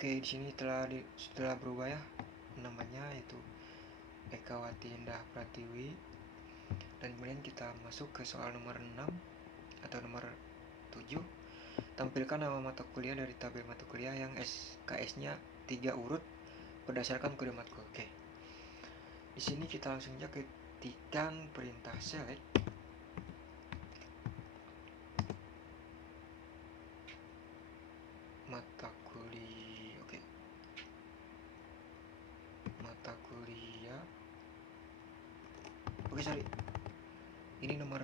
Oke, di sini setelah berubah ya namanya, itu Ekawati Indah Pratiwi. Dan kemudian kita masuk ke soal nomor 6 atau nomor 7. Tampilkan nama mata kuliah dari tabel mata kuliah yang SKS-nya 3 urut berdasarkan kode matkul. Oke. Di sini kita langsung aja ketikkan perintah select mata kuliah. Oke. Mata kuliah. Oke, sorry. Ini nomor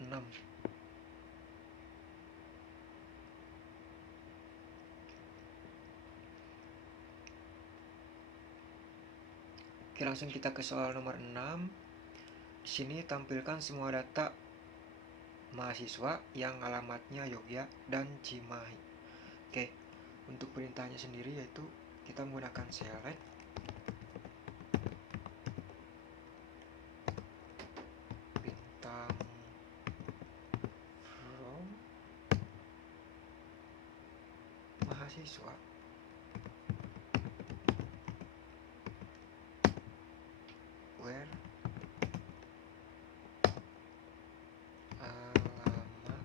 6. Oke, langsung kita ke soal nomor 6. Di sini tampilkan semua data mahasiswa yang alamatnya Yogya dan Cimahi. Oke, untuk perintahnya sendiri yaitu kita menggunakan select bintang from mahasiswa where alamat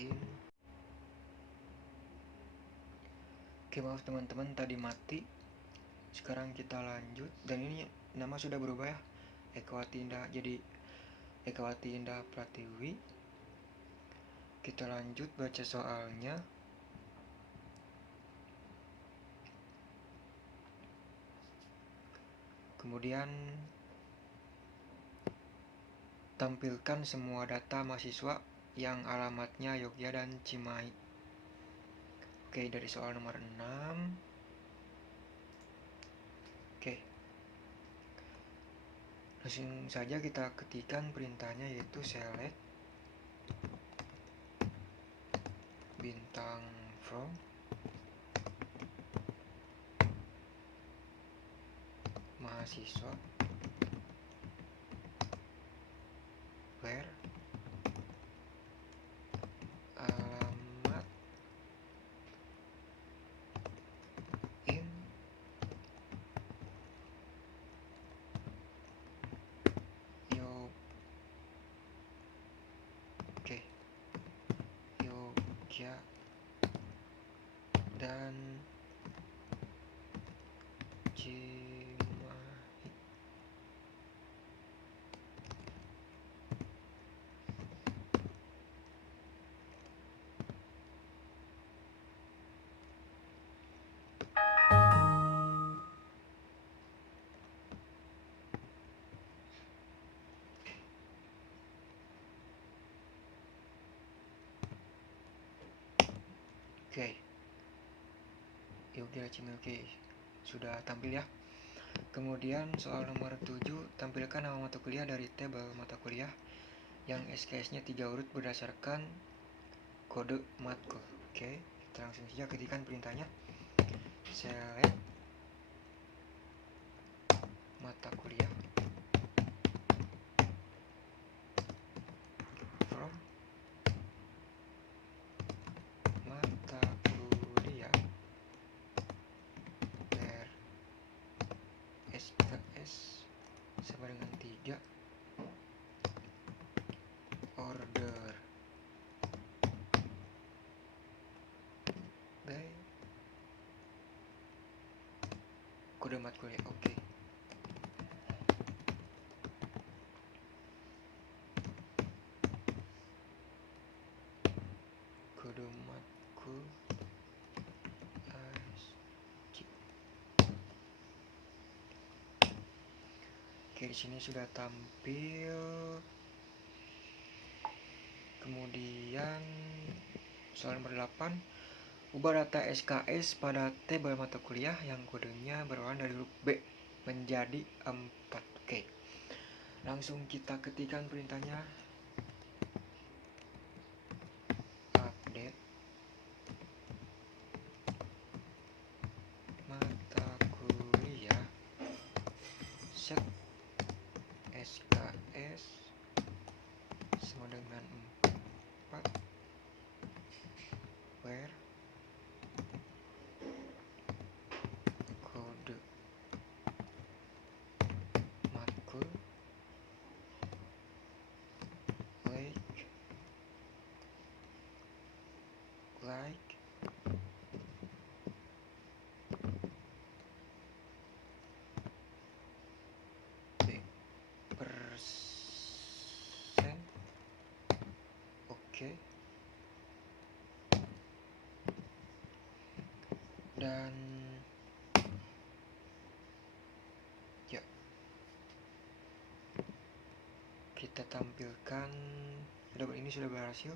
in. Oke, maaf teman-teman tadi mati. Sekarang kita lanjut, dan ini nama sudah berubah ya, Ekawati Indah jadi Ekawati Indah Pratiwi. Kita lanjut baca soalnya. Kemudian tampilkan semua data mahasiswa yang alamatnya Yogya dan Cimahi. Oke, dari soal nomor 6. Oke, langsung saja kita ketikkan perintahnya yaitu select bintang from mahasiswa where alamat in Yogya dan Cimahi. Oke, Yogya Cimahi sudah tampil ya. Kemudian soal nomor 7, tampilkan nama mata kuliah dari tabel mata kuliah yang SKS-nya 3 urut berdasarkan kode matkul. Oke, kita langsung saja ketikkan perintahnya select mata kuliah from mata kuliah where SKS sama dengan 3 order by kode matkulnya. Oke. Kode matkul ASCII. Oke, di sini sudah tampil. Kemudian soal nomor 8, ubah data SKS pada tabel mata kuliah yang kodenya berwarna dari huruf B menjadi 4. Oke, langsung kita ketikkan perintahnya update mata kuliah set SKS sama dengan 4 where Oke. Dan ya, kita tampilkan ini sudah berhasil.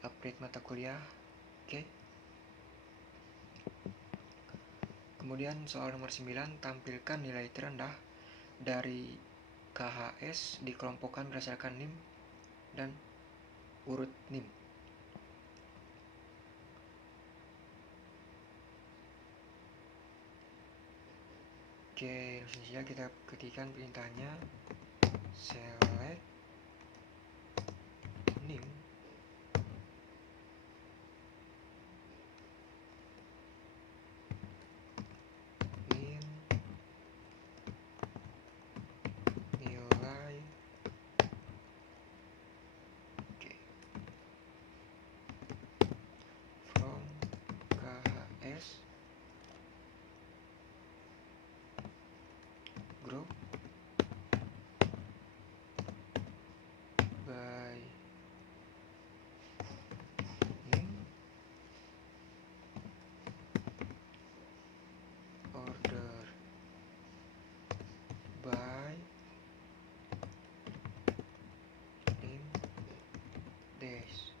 Upgrade mata kuliah. Oke. Kemudian soal nomor 9, tampilkan nilai terendah dari KHS dikelompokkan berdasarkan NIM dan urut NIM. Oke, langsung saja kita ketikkan perintahnya select NIM nilai. Oke. From KHS group by NIM order by NIM dash.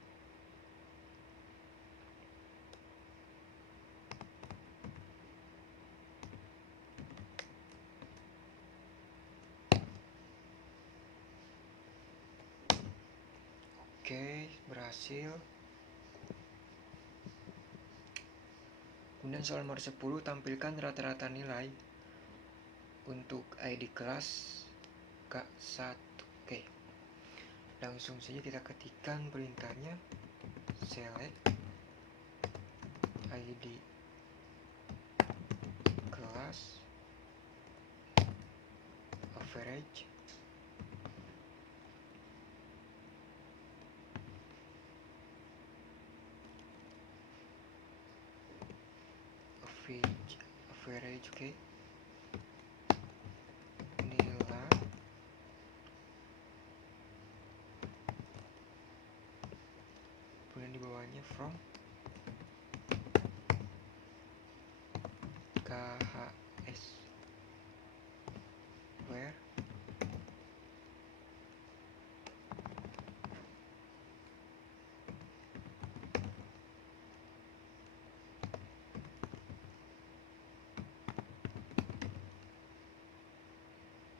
Oke, berhasil. Kemudian soal nomor 10, tampilkan rata-rata nilai untuk ID kelas K1. Oke. Langsung saja kita ketikkan perintahnya select ID kelas average oke. Nilai kemudian di bawahnya from KHS where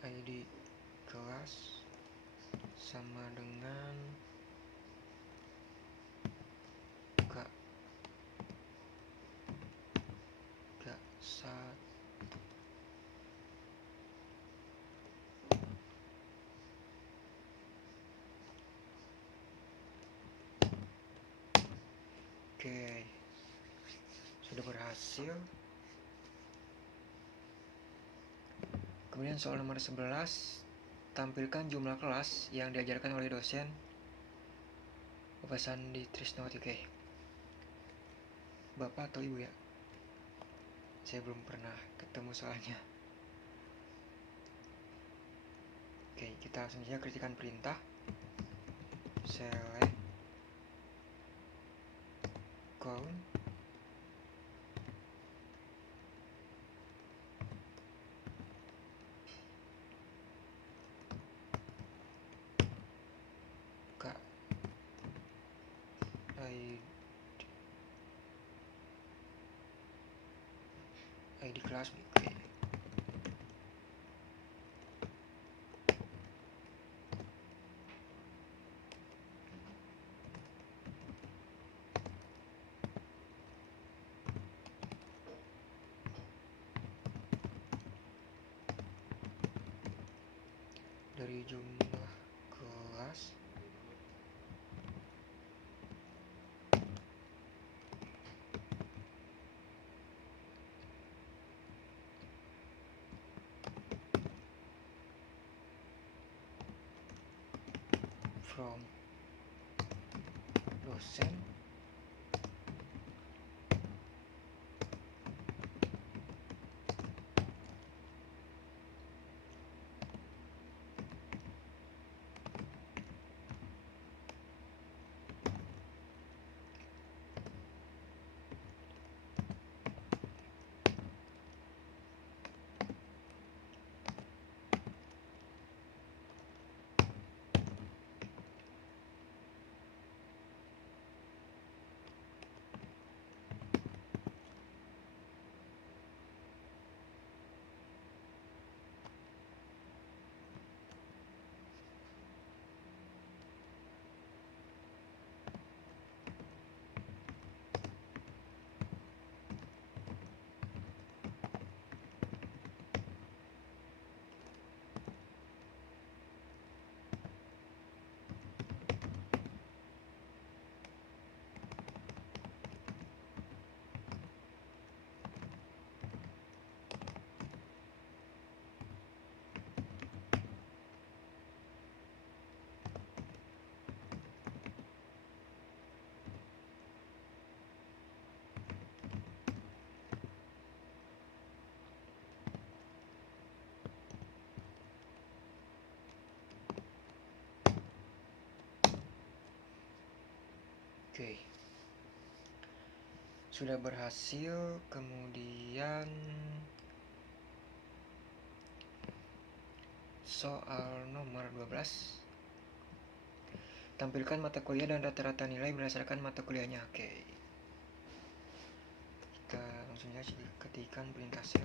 ID kelas sama dengan K1. Oke, sudah berhasil. Kemudian soal nomor 11, tampilkan jumlah kelas yang diajarkan oleh dosen Bapak Sandi Trisnawati. Oke. Bapak atau Ibu ya? Saya belum pernah ketemu soalnya. Oke, kita langsung saja ketikkan perintah select count ID kelas. Oke. Dari jumlah kelas from dosen Oke, sudah berhasil. Kemudian soal nomor 12, tampilkan mata kuliah dan rata-rata nilai berdasarkan mata kuliahnya. Oke, kita langsung saja ketikkan perintah sel.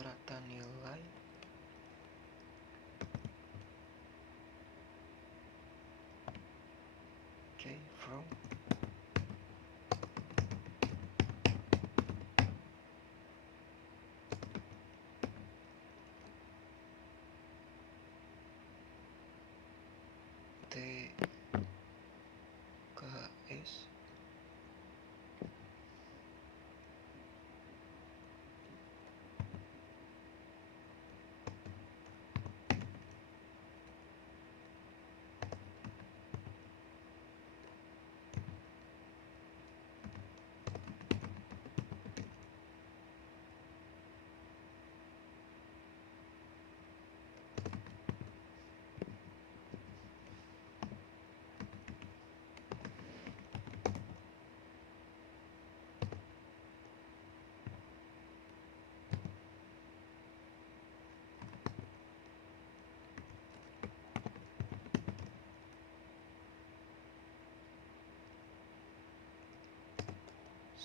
Rata-rata nilai from TKS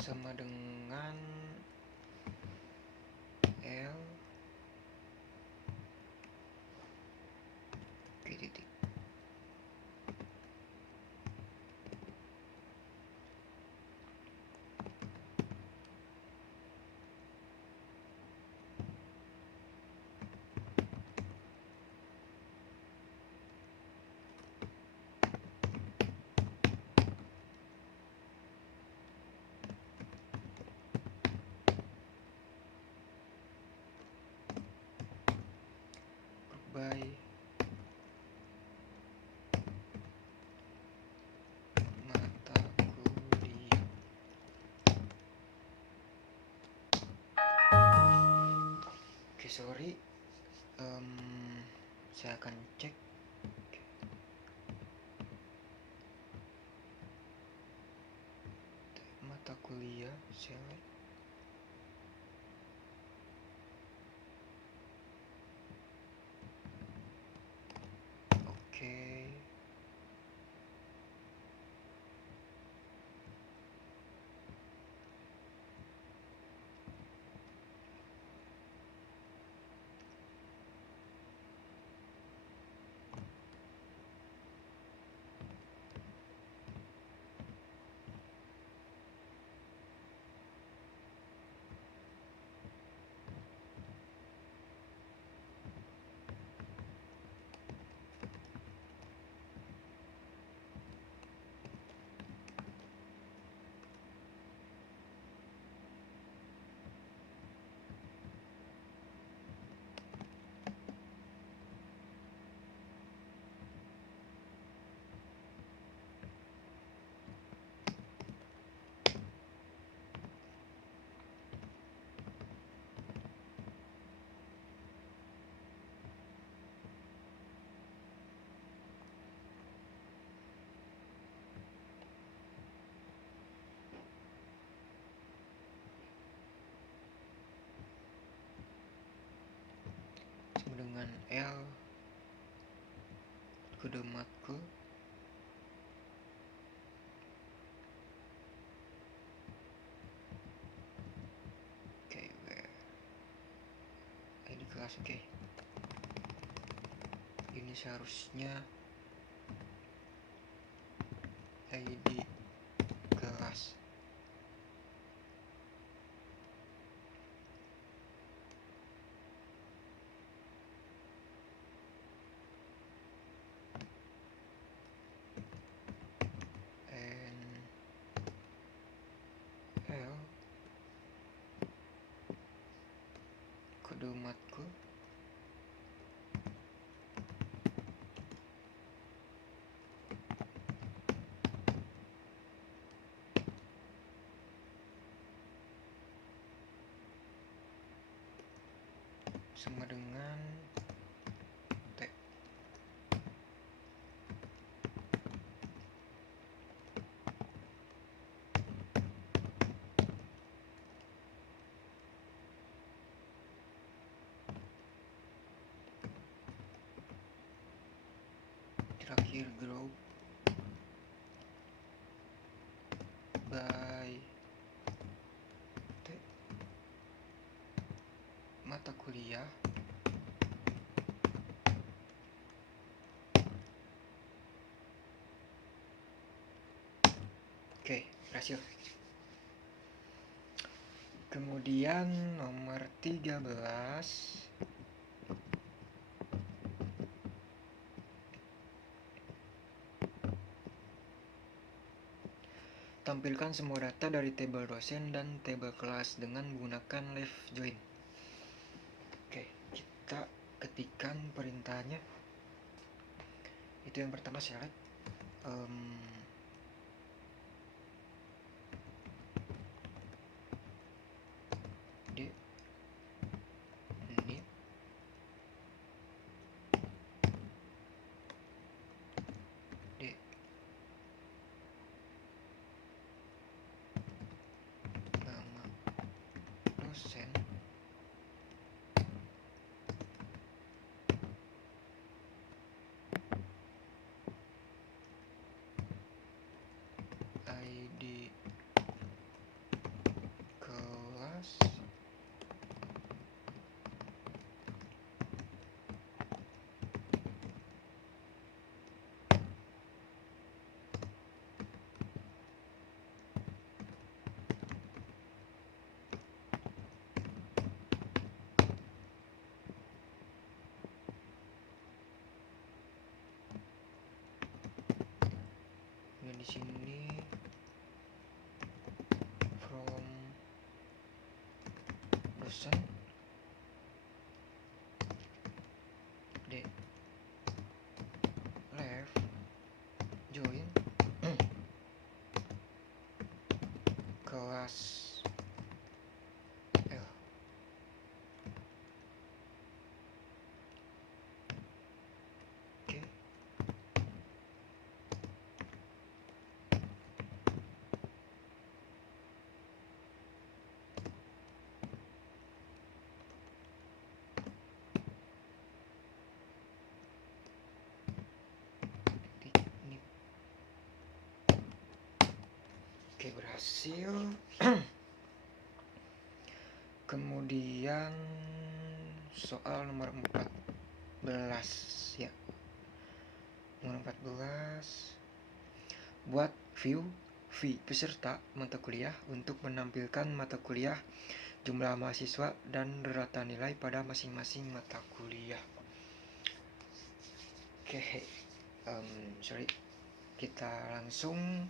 sama dengan L titik. By mata kuliah. Oke, sorry, saya akan cek. Mata kuliah select. Oke. Sama dengan L kode matkul. Oke, ID kelas. Oke, ini seharusnya ID kelas. kode matkul. Sama dengan T. Terakhir group by T. Mata kuliah. Oke, berhasil. Kemudian nomor 13, tampilkan semua data dari tabel dosen dan tabel kelas dengan menggunakan left join. Oke, kita ketikkan perintahnya. Itu yang pertama, select D ini D nama dosen ID kelas dan di sini from dosen D left join kelas L. Oke. Ini. Oke, berhasil. Kemudian soal nomor 14 ya. Nomor 14, buat view fee peserta mata kuliah untuk menampilkan mata kuliah, jumlah mahasiswa, dan rata nilai pada masing-masing mata kuliah. Oke, kita langsung